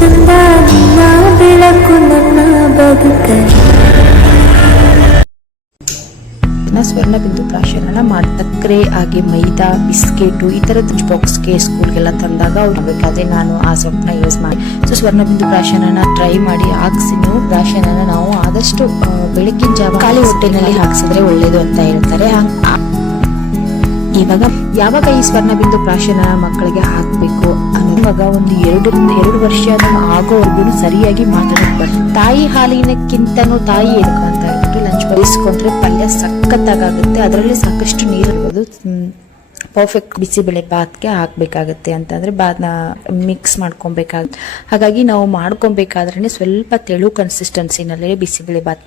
ಚಂದ ನಿನ್ನ ಬೆಳಕು ನನ್ನ ಬದುಕಲಿ. ಸ್ವರ್ಣ ಬಿಂದು ಪ್ರಾಶನ ಮಾಡಿ ಸಕ್ಕರೆ ಹಾಗೆ ಮೈದಾ ಬಿಸ್ಕೆಟು ಈ ತರದ ಬಾಕ್ಸ್ಗೆ ಸ್ಕೂಲ್ಗೆಲ್ಲ ತಂದಾಗ ಅವ್ರು ಬೇಕಾದ್ರೆ ನಾನು ಆ ಸೊಪ್ಪನ್ನ ಯೂಸ್ ಮಾಡಿ ಸ್ವರ್ಣ ಬಿಂದು ಪ್ರಾಶನ ಟ್ರೈ ಮಾಡಿ ಹಾಕ್ಸಿ. ನೀವು ಪ್ರಾಶನ ನಾವು ಆದಷ್ಟು ಬೆಳಗಿನ ಜಾವ ಖಾಲಿ ಹೊಟ್ಟೆನಲ್ಲಿ ಹಾಕ್ಸಿದ್ರೆ ಒಳ್ಳೇದು ಅಂತ ಹೇಳ್ತಾರೆ. ಇವಾಗ ಯಾವಾಗ ಈ ಸ್ವರ್ಣ ಬಿಂದು ಪ್ರಾಶನ ಮಕ್ಕಳಿಗೆ ಹಾಕ್ಬೇಕು ಅನ್ನೋವಾಗ ಒಂದು 2 ವರ್ಷ ಆಗೋವರೆಗೂ ಸರಿಯಾಗಿ ಮಾತಾಡಕ್ ಬರ್ತದೆ. ತಾಯಿ ಹಾಲಿನಕ್ಕಿಂತನೂ ತಾಯಿ ಎದಕ್ಕೆ ಅಂತ ಹೇಳ್ಬಿಟ್ಟು ಲಂಚ್ ಬರಿಸ್ಕೊಂಡ್ರೆ ಪಲ್ಯ ಸಖತ್ತಾಗುತ್ತೆ. ಅದರಲ್ಲಿ ಸಾಕಷ್ಟು ನೀರು ಇರ್ಬೋದು. ಪರ್ಫೆಕ್ಟ್ ಬಿಸಿಬೇಳೆ ಬಾತ್ಗೆ ಹಾಕ್ಬೇಕಾಗತ್ತೆ ಅಂತಂದ್ರೆ ಬಾತ್ನ ಮಿಕ್ಸ್ ಮಾಡ್ಕೊಬೇಕಾಗುತ್ತೆ. ಹಾಗಾಗಿ ನಾವು ಮಾಡ್ಕೊಬೇಕಾದ್ರೆ ಸ್ವಲ್ಪ ತೆಳು ಕನ್ಸಿಸ್ಟೆನ್ಸಿನಲ್ಲೇ ಬಿಸಿಬೇಳೆ ಬಾತ್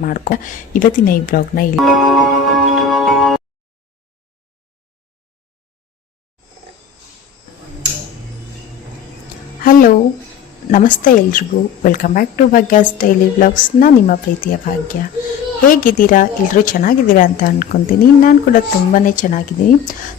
ಇವತ್ತಿನ ಈ ಬ್ಲಾಗ್ನ ಇಲ್ಲಿ ಹಲೋ ನಮಸ್ತೆ ಎಲ್ರಿಗೂ, welcome back to Bhagya's daily vlogs. ನಾನು ನಿಮ್ಮ ಪ್ರೀತಿಯ ಭಾಗ್ಯ. ಹೇಗಿದ್ದೀರಾ? ಎಲ್ಲರೂ ಚೆನ್ನಾಗಿದ್ದೀರಾ ಅಂತ ಅನ್ಕೊಂತೀನಿ. ನಾನು ಕೂಡ ತುಂಬಾ ಚೆನ್ನಾಗಿದ್ದೀನಿ.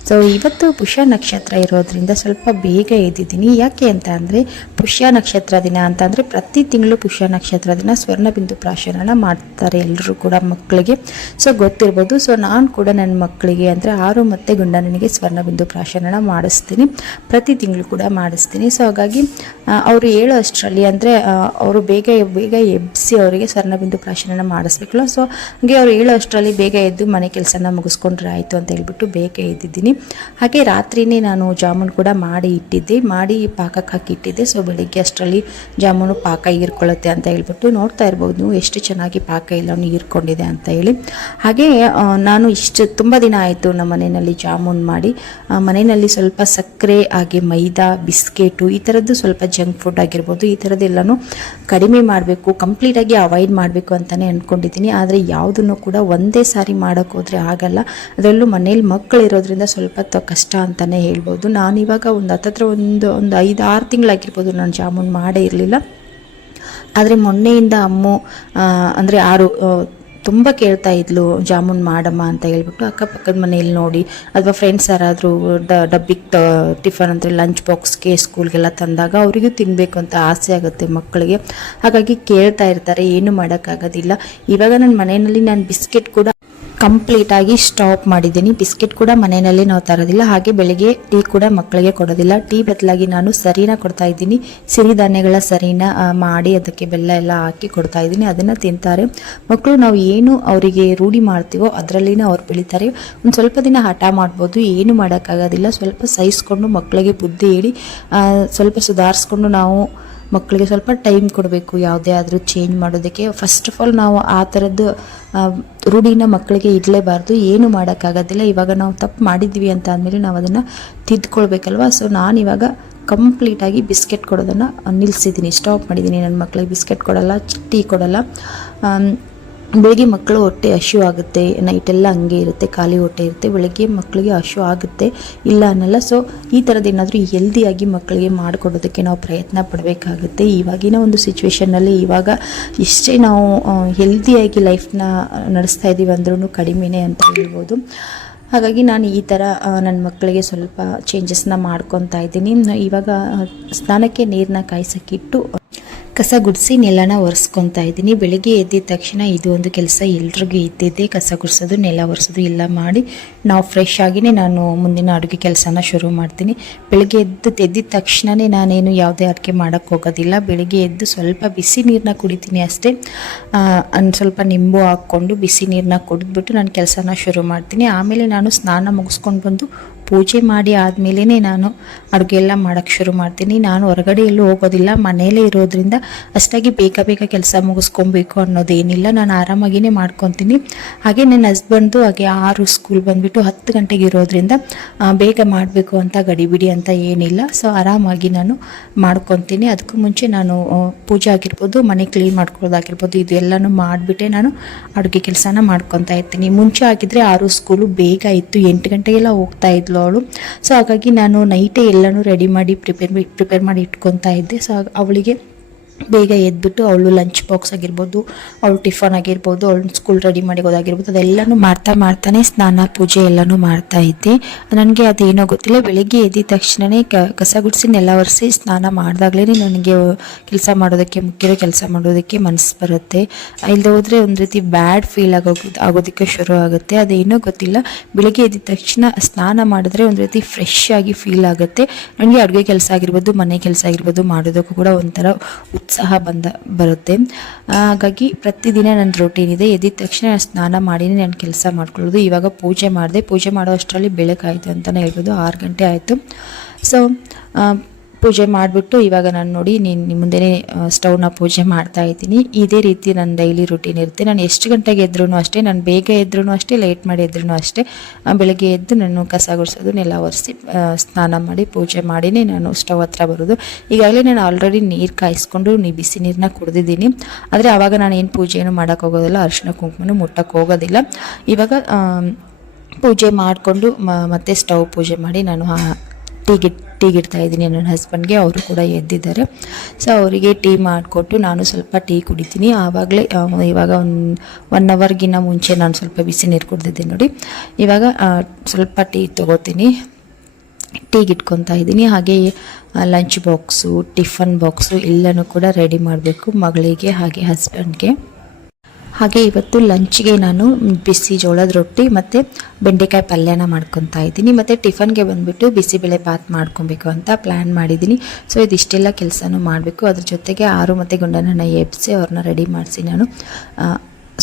ಸೊ ಇವತ್ತು ಪುಷ್ಯ ನಕ್ಷತ್ರ ಇರೋದ್ರಿಂದ ಸ್ವಲ್ಪ ಬೇಗ ಎದ್ದಿದ್ದೀನಿ. ಯಾಕೆ ಅಂತ ಅಂದರೆ ಪುಷ್ಯ ನಕ್ಷತ್ರ ದಿನ ಅಂತಂದರೆ ಪ್ರತಿ ತಿಂಗಳು ಪುಷ್ಯ ನಕ್ಷತ್ರ ದಿನ ಸ್ವರ್ಣ ಬಿಂದು ಪ್ರಾಶನ ಮಾಡ್ತಾರೆ ಎಲ್ಲರೂ ಕೂಡ ಮಕ್ಕಳಿಗೆ. ಸೊ ಗೊತ್ತಿರ್ಬೋದು. ಸೊ ನಾನು ಕೂಡ ನನ್ನ ಮಕ್ಕಳಿಗೆ ಅಂದರೆ ಆರು ಮತ್ತು ಗಂಡನಿಗೆ ಸ್ವರ್ಣ ಬಿಂದು ಪ್ರಾಶನ ಮಾಡಿಸ್ತೀನಿ. ಪ್ರತಿ ತಿಂಗಳು ಕೂಡ ಮಾಡಿಸ್ತೀನಿ. ಸೊ ಹಾಗಾಗಿ ಅವರು ಹೇಳೋ ಅಷ್ಟರಲ್ಲಿ ಅಂದರೆ ಅವರು ಬೇಗ ಎಬ್ಬಿಸಿ ಅವರಿಗೆ ಸ್ವರ್ಣ ಬಿಂದು ಪ್ರಾಶನ ಮಾಡಿಸ್ಬೇಕಲ್ಲ. ಸೊ ಹಾಗೆ ಅವ್ರು ಹೇಳೋ ಅಷ್ಟರಲ್ಲಿ ಬೇಗ ಎದ್ದು ಮನೆ ಕೆಲಸನ ಮುಗಿಸ್ಕೊಂಡ್ರೆ ಆಯಿತು ಅಂತ ಹೇಳ್ಬಿಟ್ಟು ಬೇಗ ಎದ್ದಿದ್ದೀನಿ. ಹಾಗೆ ರಾತ್ರಿನೇ ನಾನು ಜಾಮೂನು ಕೂಡ ಮಾಡಿ ಪಾಕಕ್ಕೆ ಹಾಕಿ ಇಟ್ಟಿದ್ದೆ. ಸೊ ಬೆಳಿಗ್ಗೆ ಅಷ್ಟರಲ್ಲಿ ಜಾಮೂನು ಪಾಕ ಹೀರ್ಕೊಳ್ಳುತ್ತೆ ಅಂತ ಹೇಳ್ಬಿಟ್ಟು ನೋಡ್ತಾ ಇರ್ಬೋದು ನೀವು ಎಷ್ಟು ಚೆನ್ನಾಗಿ ಪಾಕ ಎಲ್ಲವೂ ಹೀರ್ಕೊಂಡಿದೆ ಅಂತ ಹೇಳಿ. ಹಾಗೆ ನಾನು ತುಂಬ ದಿನ ಆಯಿತು ನಮ್ಮ ಮನೆಯಲ್ಲಿ ಜಾಮೂನು ಮಾಡಿ. ಮನೆಯಲ್ಲಿ ಸ್ವಲ್ಪ ಸಕ್ಕರೆ ಹಾಗೆ ಮೈದಾ ಬಿಸ್ಕೆಟು ಈ ಥರದ್ದು ಸ್ವಲ್ಪ ಜಂಕ್ ಫುಡ್ ಆಗಿರ್ಬೋದು ಈ ಥರದ್ದೆಲ್ಲನೂ ಕಡಿಮೆ ಮಾಡಬೇಕು, ಕಂಪ್ಲೀಟಾಗಿ ಅವಾಯ್ಡ್ ಮಾಡಬೇಕು ಅಂತಲೇ ಅಂದ್ಕೊಂಡಿದ್ದೀನಿ. ಆದರೆ ಯಾವುದನ್ನು ಕೂಡ ಒಂದೇ ಸಾರಿ ಮಾಡೋಕ್ಕೆ ಹೋದರೆ ಆಗಲ್ಲ. ಅದರಲ್ಲೂ ಮನೇಲಿ ಮಕ್ಕಳು ಇರೋದ್ರಿಂದ ಸ್ವಲ್ಪ ಕಷ್ಟ ಅಂತಲೇ ಹೇಳ್ಬೋದು. ನಾನಿವಾಗ ಒಂದು 5-6 ತಿಂಗಳಾಗಿರ್ಬೋದು ನಾನು ಜಾಮೂನು ಮಾಡೇ ಇರಲಿಲ್ಲ. ಆದರೆ ಮೊನ್ನೆಯಿಂದ ಅಮ್ಮು ಅಂದರೆ ತುಂಬ ಕೇಳ್ತಾ ಇದ್ಲು ಜಾಮೂನು ಮಾಡಮ್ಮ ಅಂತ ಹೇಳ್ಬಿಟ್ಟು. ಅಕ್ಕಪಕ್ಕದ ಮನೆಯಲ್ಲಿ ನೋಡಿ ಅಥವಾ ಫ್ರೆಂಡ್ಸ್ ಯಾರಾದರೂ ಡಬ್ಬಿಗೆ ಟಿಫನ್ ಅಂದರೆ ಲಂಚ್ ಬಾಕ್ಸ್ಗೆ ಸ್ಕೂಲ್ಗೆಲ್ಲ ತಂದಾಗ ಅವರಿಗೂ ತಿನ್ನಬೇಕು ಅಂತ ಆಸೆ ಆಗುತ್ತೆ ಮಕ್ಕಳಿಗೆ. ಹಾಗಾಗಿ ಕೇಳ್ತಾ ಇರ್ತಾರೆ, ಏನು ಮಾಡೋಕ್ಕಾಗೋದಿಲ್ಲ. ಇವಾಗ ನನ್ನ ಮನೆಯಲ್ಲಿ ನಾನು ಬಿಸ್ಕೆಟ್ ಕೂಡ ಕಂಪ್ಲೀಟಾಗಿ ಸ್ಟಾಪ್ ಮಾಡಿದ್ದೀನಿ. ಬಿಸ್ಕೆಟ್ ಕೂಡ ಮನೆಯಲ್ಲಿ ನಾವು ತರೋದಿಲ್ಲ. ಹಾಗೆ ಬೆಳಿಗ್ಗೆ ಟೀ ಕೂಡ ಮಕ್ಕಳಿಗೆ ಕೊಡೋದಿಲ್ಲ. ಟೀ ಬದಲಾಗಿ ನಾನು ಸರಿನ ಕೊಡ್ತಾ ಇದ್ದೀನಿ. ಸಿರಿಧಾನ್ಯಗಳ ಸರಿನ ಮಾಡಿ ಅದಕ್ಕೆ ಬೆಲ್ಲ ಎಲ್ಲ ಹಾಕಿ ಕೊಡ್ತಾ ಇದ್ದೀನಿ. ಅದನ್ನು ತಿಂತಾರೆ ಮಕ್ಕಳು. ನಾವು ಏನು ಅವರಿಗೆ ರೂಢಿ ಮಾಡ್ತೀವೋ ಅದರಲ್ಲಿನೇ ಅವ್ರು ಬೆಳೀತಾರೆ. ಒಂದು ಸ್ವಲ್ಪ ದಿನ ಹಠ ಮಾಡ್ಬೋದು, ಏನು ಮಾಡೋಕ್ಕಾಗೋದಿಲ್ಲ. ಸ್ವಲ್ಪ ಸಹಿಸ್ಕೊಂಡು ಮಕ್ಕಳಿಗೆ ಬುದ್ಧಿ ಹೇಳಿ ಸ್ವಲ್ಪ ಸುಧಾರಿಸ್ಕೊಂಡು ನಾವು ಮಕ್ಕಳಿಗೆ ಸ್ವಲ್ಪ ಟೈಮ್ ಕೊಡಬೇಕು ಯಾವುದೇ ಆದರೂ ಚೇಂಜ್ ಮಾಡೋದಕ್ಕೆ. ಫಸ್ಟ್ ಆಫ್ ಆಲ್ ನಾವು ಆ ಥರದ್ದು ರೂಢಿನ ಮಕ್ಕಳಿಗೆ ಇಡಲೇಬಾರ್ದು. ಏನು ಮಾಡೋಕ್ಕಾಗೋದಿಲ್ಲ. ಇವಾಗ ನಾವು ತಪ್ಪು ಮಾಡಿದ್ವಿ ಅಂತ ಅಂದಮೇಲೆ ನಾವು ಅದನ್ನು ತಿದ್ದುಕೊಳ್ಬೇಕಲ್ವ. ಸೊ ನಾನಿವಾಗ ಕಂಪ್ಲೀಟಾಗಿ ಬಿಸ್ಕೆಟ್ ಕೊಡೋದನ್ನು ನಿಲ್ಲಿಸಿದ್ದೀನಿ, ಸ್ಟಾಪ್ ಮಾಡಿದ್ದೀನಿ. ನನ್ನ ಮಕ್ಕಳಿಗೆ ಬಿಸ್ಕೆಟ್ ಕೊಡಲ್ಲ, ಟೀ ಕೊಡಲ್ಲ. ಬೆಳಿಗ್ಗೆ ಮಕ್ಕಳು ಹೊಟ್ಟೆ ಹಶು ಆಗುತ್ತೆ, ನೈಟೆಲ್ಲ ಹಂಗೆ ಇರುತ್ತೆ, ಖಾಲಿ ಹೊಟ್ಟೆ ಇರುತ್ತೆ. ಬೆಳಗ್ಗೆ ಮಕ್ಕಳಿಗೆ ಹಶು ಆಗುತ್ತೆ, ಇಲ್ಲ ಅನ್ನಲ್ಲ. ಸೊ ಈ ಥರದ್ದು ಏನಾದರೂ ಹೆಲ್ದಿಯಾಗಿ ಮಕ್ಕಳಿಗೆ ಮಾಡಿಕೊಡೋದಕ್ಕೆ ನಾವು ಪ್ರಯತ್ನ ಪಡಬೇಕಾಗುತ್ತೆ. ಇವಾಗಿನ ಒಂದು ಸಿಚುವೇಷನ್ನಲ್ಲಿ ಇವಾಗ ಎಷ್ಟೇ ನಾವು ಹೆಲ್ದಿಯಾಗಿ ಲೈಫ್ನ ನಡೆಸ್ತಾ ಇದ್ದೀವಿ ಅಂದ್ರೂ ಕಡಿಮೆನೇ ಅಂತ ಹೇಳ್ಬೋದು. ಹಾಗಾಗಿ ನಾನು ಈ ಥರ ನನ್ನ ಮಕ್ಕಳಿಗೆ ಸ್ವಲ್ಪ ಚೇಂಜಸ್ನ ಮಾಡ್ಕೊತಾ ಇದ್ದೀನಿ. ಇವಾಗ ಸ್ನಾನಕ್ಕೆ ನೀರನ್ನ ಕಾಯಿಸೋಕ್ಕಿಟ್ಟು ಕಸ ಗುಡಿಸಿ ನೆಲನ ಒರೆಸ್ಕೊತಾ ಇದ್ದೀನಿ. ಬೆಳಿಗ್ಗೆ ಎದ್ದಿದ ತಕ್ಷಣ ಇದು ಒಂದು ಕೆಲಸ ಎಲ್ರಿಗೂ ಇದ್ದಿದ್ದೆ, ಕಸ ಗುಡಿಸೋದು ನೆಲ ಒರೆಸೋದು ಎಲ್ಲ ಮಾಡಿ ನಾವು ಫ್ರೆಶ್ ಆಗಿನೇ ನಾನು ಮುಂದಿನ ಅಡುಗೆ ಕೆಲಸನ ಶುರು ಮಾಡ್ತೀನಿ. ಬೆಳಿಗ್ಗೆ ಎದ್ದಿದ ತಕ್ಷಣವೇ ನಾನೇನು ಯಾವುದೇ ಅಡುಗೆ ಮಾಡೋಕ್ಕೆ ಹೋಗೋದಿಲ್ಲ. ಬೆಳಿಗ್ಗೆ ಎದ್ದು ಸ್ವಲ್ಪ ಬಿಸಿ ನೀರನ್ನ ಕುಡಿತೀನಿ ಅಷ್ಟೇ. ಸ್ವಲ್ಪ ನಿಂಬು ಹಾಕ್ಕೊಂಡು ಬಿಸಿ ನೀರನ್ನ ಕುಡಿದ್ಬಿಟ್ಟು ನಾನು ಕೆಲಸನ ಶುರು ಮಾಡ್ತೀನಿ. ಆಮೇಲೆ ನಾನು ಸ್ನಾನ ಮುಗಿಸ್ಕೊಂಡು ಬಂದು ಪೂಜೆ ಮಾಡಿ ಆದಮೇಲೆ ನಾನು ಅಡುಗೆ ಎಲ್ಲ ಮಾಡೋಕ್ಕೆ ಶುರು ಮಾಡ್ತೀನಿ. ನಾನು ಹೊರಗಡೆ ಎಲ್ಲೂ ಹೋಗೋದಿಲ್ಲ, ಮನೆಯಲ್ಲೇ ಇರೋದ್ರಿಂದ ಅಷ್ಟಾಗಿ ಬೇಗ ಕೆಲಸ ಮುಗಿಸ್ಕೊಬೇಕು ಅನ್ನೋದೇನಿಲ್ಲ. ನಾನು ಆರಾಮಾಗಿಯೇ ಮಾಡ್ಕೊತೀನಿ. ಹಾಗೆ ನನ್ನ ಹಸ್ಬೆಂಡ್ದು ಹಾಗೆ 6 ಸ್ಕೂಲ್ ಬಂದುಬಿಟ್ಟು 10 ಗಂಟೆಗೆ ಇರೋದ್ರಿಂದ ಬೇಗ ಮಾಡಬೇಕು ಅಂತ ಗಡಿಬಿಡಿ ಅಂತ ಏನಿಲ್ಲ. ಸೊ ಆರಾಮಾಗಿ ನಾನು ಮಾಡ್ಕೊತೀನಿ. ಅದಕ್ಕೂ ಮುಂಚೆ ನಾನು ಪೂಜೆ ಆಗಿರ್ಬೋದು, ಮನೆ ಕ್ಲೀನ್ ಮಾಡ್ಕೊಳ್ಳೋದಾಗಿರ್ಬೋದು ಇದೆಲ್ಲನೂ ಮಾಡಿಬಿಟ್ಟೆ ನಾನು ಅಡುಗೆ ಕೆಲಸನ ಮಾಡ್ಕೊತಾ ಇರ್ತೀನಿ. ಮುಂಚೆ ಆಗಿದ್ದರೆ 6 ಸ್ಕೂಲು ಬೇಗ ಇತ್ತು, 8 ಗಂಟೆಗೆಲ್ಲ ಹೋಗ್ತಾ ಇದ್ಲು ಅವಳು. ಸೊ ಹಾಗಾಗಿ ನಾನು ನೈಟೇ ಎಲ್ಲನೂ ರೆಡಿ ಮಾಡಿ ಪ್ರಿಪೇರ್ ಮಾಡಿ ಇಟ್ಕೊತಾ ಇದ್ದೆ. ಸೊ ಅವಳಿಗೆ ಬೇಗ ಎದ್ಬಿಟ್ಟು ಅವಳು ಲಂಚ್ ಬಾಕ್ಸ್ ಆಗಿರ್ಬೋದು, ಅವಳು ಟಿಫನ್ ಆಗಿರ್ಬೋದು, ಅವಳು ಸ್ಕೂಲ್ ರೆಡಿ ಮಾಡಿಗೋದಾಗಿರ್ಬೋದು, ಅದೆಲ್ಲನೂ ಮಾಡ್ತಾನೆ ಸ್ನಾನ ಪೂಜೆ ಎಲ್ಲನೂ ಮಾಡ್ತಾ ಇದ್ದೆ. ನನಗೆ ಅದೇನೋ ಗೊತ್ತಿಲ್ಲ, ಬೆಳಿಗ್ಗೆ ಎದ್ದಿದ ತಕ್ಷಣವೇ ಕಸ ಗುಡಿಸಿ ನೆಲ ಒರೆಸಿ ಸ್ನಾನ ಮಾಡಿದಾಗಲೇ ನನಗೆ ಕೆಲಸ ಮಾಡೋದಕ್ಕೆ, ಮುಖ್ಯರೋ ಕೆಲಸ ಮಾಡೋದಕ್ಕೆ ಮನಸ್ಸು ಬರುತ್ತೆ. ಇಲ್ಲದೆ ಹೋದರೆ ಒಂದು ರೀತಿ ಬ್ಯಾಡ್ ಫೀಲ್ ಆಗೋದಕ್ಕೆ ಶುರು ಆಗುತ್ತೆ. ಅದೇನೋ ಗೊತ್ತಿಲ್ಲ, ಬೆಳಿಗ್ಗೆ ಎದ್ದಿದ ತಕ್ಷಣ ಸ್ನಾನ ಮಾಡಿದ್ರೆ ಒಂದು ರೀತಿ ಫ್ರೆಶ್ ಆಗಿ ಫೀಲ್ ಆಗುತ್ತೆ. ನನಗೆ ಅಡುಗೆ ಕೆಲಸ ಆಗಿರ್ಬೋದು, ಮನೆ ಕೆಲಸ ಆಗಿರ್ಬೋದು ಮಾಡೋದಕ್ಕೂ ಕೂಡ ಒಂಥರ ಉತ್ಸಾಹ ಬರುತ್ತೆ. ಹಾಗಾಗಿ ಪ್ರತಿದಿನ ನನ್ನ ರೂಟೀನ್ ಇದೆ. ಎದ್ದಿದ ತಕ್ಷಣ ಸ್ನಾನ ಮಾಡಿನೇ ನಾನು ಕೆಲಸ ಮಾಡ್ಕೊಳ್ಳೋದು. ಇವಾಗ ಪೂಜೆ ಮಾಡಿದೆ, ಪೂಜೆ ಮಾಡೋ ಅಷ್ಟರಲ್ಲಿ ಬೆಳಕಾಯಿತು ಅಂತಲೇ ಹೇಳ್ಬೋದು, 6 ಗಂಟೆ ಆಯಿತು. ಸೊ ಪೂಜೆ ಮಾಡಿಬಿಟ್ಟು ಇವಾಗ ನಾನು ನೋಡಿ ನಿಮ್ಮ ಮುಂದೆನೇ ಸ್ಟವ್ನ ಪೂಜೆ ಮಾಡ್ತಾ ಇದ್ದೀನಿ. ಇದೇ ರೀತಿ ನನ್ನ ಡೈಲಿ ರೂಟೀನ್ ಇರುತ್ತೆ. ನಾನು ಎಷ್ಟು ಗಂಟೆಗೆ ಎದ್ರೂ ಅಷ್ಟೇ, ನಾನು ಬೇಗ ಎದ್ರೂ ಅಷ್ಟೇ, ಲೇಟ್ ಮಾಡಿ ಎದ್ರೂ ಅಷ್ಟೇ, ಬೆಳಗ್ಗೆ ಎದ್ದು ನಾನು ಕಸ ಗುಡಿಸೋದು, ನೆಲ ಒರೆಸಿ ಸ್ನಾನ ಮಾಡಿ ಪೂಜೆ ಮಾಡಿನೇ ನಾನು ಸ್ಟವ್ ಹತ್ರ ಬರೋದು. ಈಗಾಗಲೇ ನಾನು ಆಲ್ರೆಡಿ ನೀರು ಕಾಯಿಸ್ಕೊಂಡು ಬಿಸಿ ನೀರನ್ನ ಕುಡಿದಿದ್ದೀನಿ. ಆದರೆ ಆವಾಗ ನಾನು ಏನು ಪೂಜೆಯನ್ನು ಮಾಡೋಕ್ಕೆ ಹೋಗೋದಿಲ್ಲ, ಅರಿಶಿನ ಕುಂಕುಮನೂ ಮುಟ್ಟಕ್ಕೆ ಹೋಗೋದಿಲ್ಲ. ಇವಾಗ ಪೂಜೆ ಮಾಡಿಕೊಂಡು ಮತ್ತೆ ಸ್ಟವ್ ಪೂಜೆ ಮಾಡಿ ನಾನು ಟೀಗಿಡ್ತಾ ಇದ್ದೀನಿ ನನ್ನ ಹಸ್ಬೆಂಡ್ಗೆ. ಅವರು ಕೂಡ ಎದ್ದಿದ್ದಾರೆ. ಸೊ ಅವರಿಗೆ ಟೀ ಮಾಡಿಕೊಟ್ಟು ನಾನು ಸ್ವಲ್ಪ ಟೀ ಕುಡಿತೀನಿ. ಇವಾಗ 1 ಅವರ್ಗಿನ್ನ ಮುಂಚೆ ನಾನು ಸ್ವಲ್ಪ ಬಿಸಿ ನೀರು ಕುಡಿದಿದ್ದೆ ನೋಡಿ. ಇವಾಗ ಸ್ವಲ್ಪ ಟೀ ತೊಗೋತೀನಿ, ಟೀಗಿಟ್ಕೊತಾ ಇದ್ದೀನಿ. ಹಾಗೆ ಲಂಚ್ ಬಾಕ್ಸು, ಟಿಫನ್ ಬಾಕ್ಸು ಎಲ್ಲನೂ ಕೂಡ ರೆಡಿ ಮಾಡಬೇಕು ಮಗಳಿಗೆ ಹಾಗೆ ಹಸ್ಬೆಂಡ್ಗೆ. ಹಾಗೆ ಇವತ್ತು ಲಂಚ್ಗೆ ನಾನು ಬಿಸಿ ಜೋಳದ ರೊಟ್ಟಿ ಮತ್ತು ಬೆಂಡೆಕಾಯಿ ಪಲ್ಯನ ಮಾಡ್ಕೊತಾ ಇದ್ದೀನಿ. ಮತ್ತು ಟಿಫನ್ಗೆ ಬಂದುಬಿಟ್ಟು ಬಿಸಿಬೇಳೆ ಬಾತ್ ಮಾಡ್ಕೊಬೇಕು ಅಂತ ಪ್ಲ್ಯಾನ್ ಮಾಡಿದ್ದೀನಿ. ಸೊ ಇದಿಷ್ಟೆಲ್ಲ ಕೆಲಸನೂ ಮಾಡಬೇಕು. ಅದ್ರ ಜೊತೆಗೆ ಆರು ಮತ್ತು ಗುಂಡನನ್ನು ಎಬ್ಬಿಸಿ ಅವ್ರನ್ನ ರೆಡಿ ಮಾಡಿಸಿ ನಾನು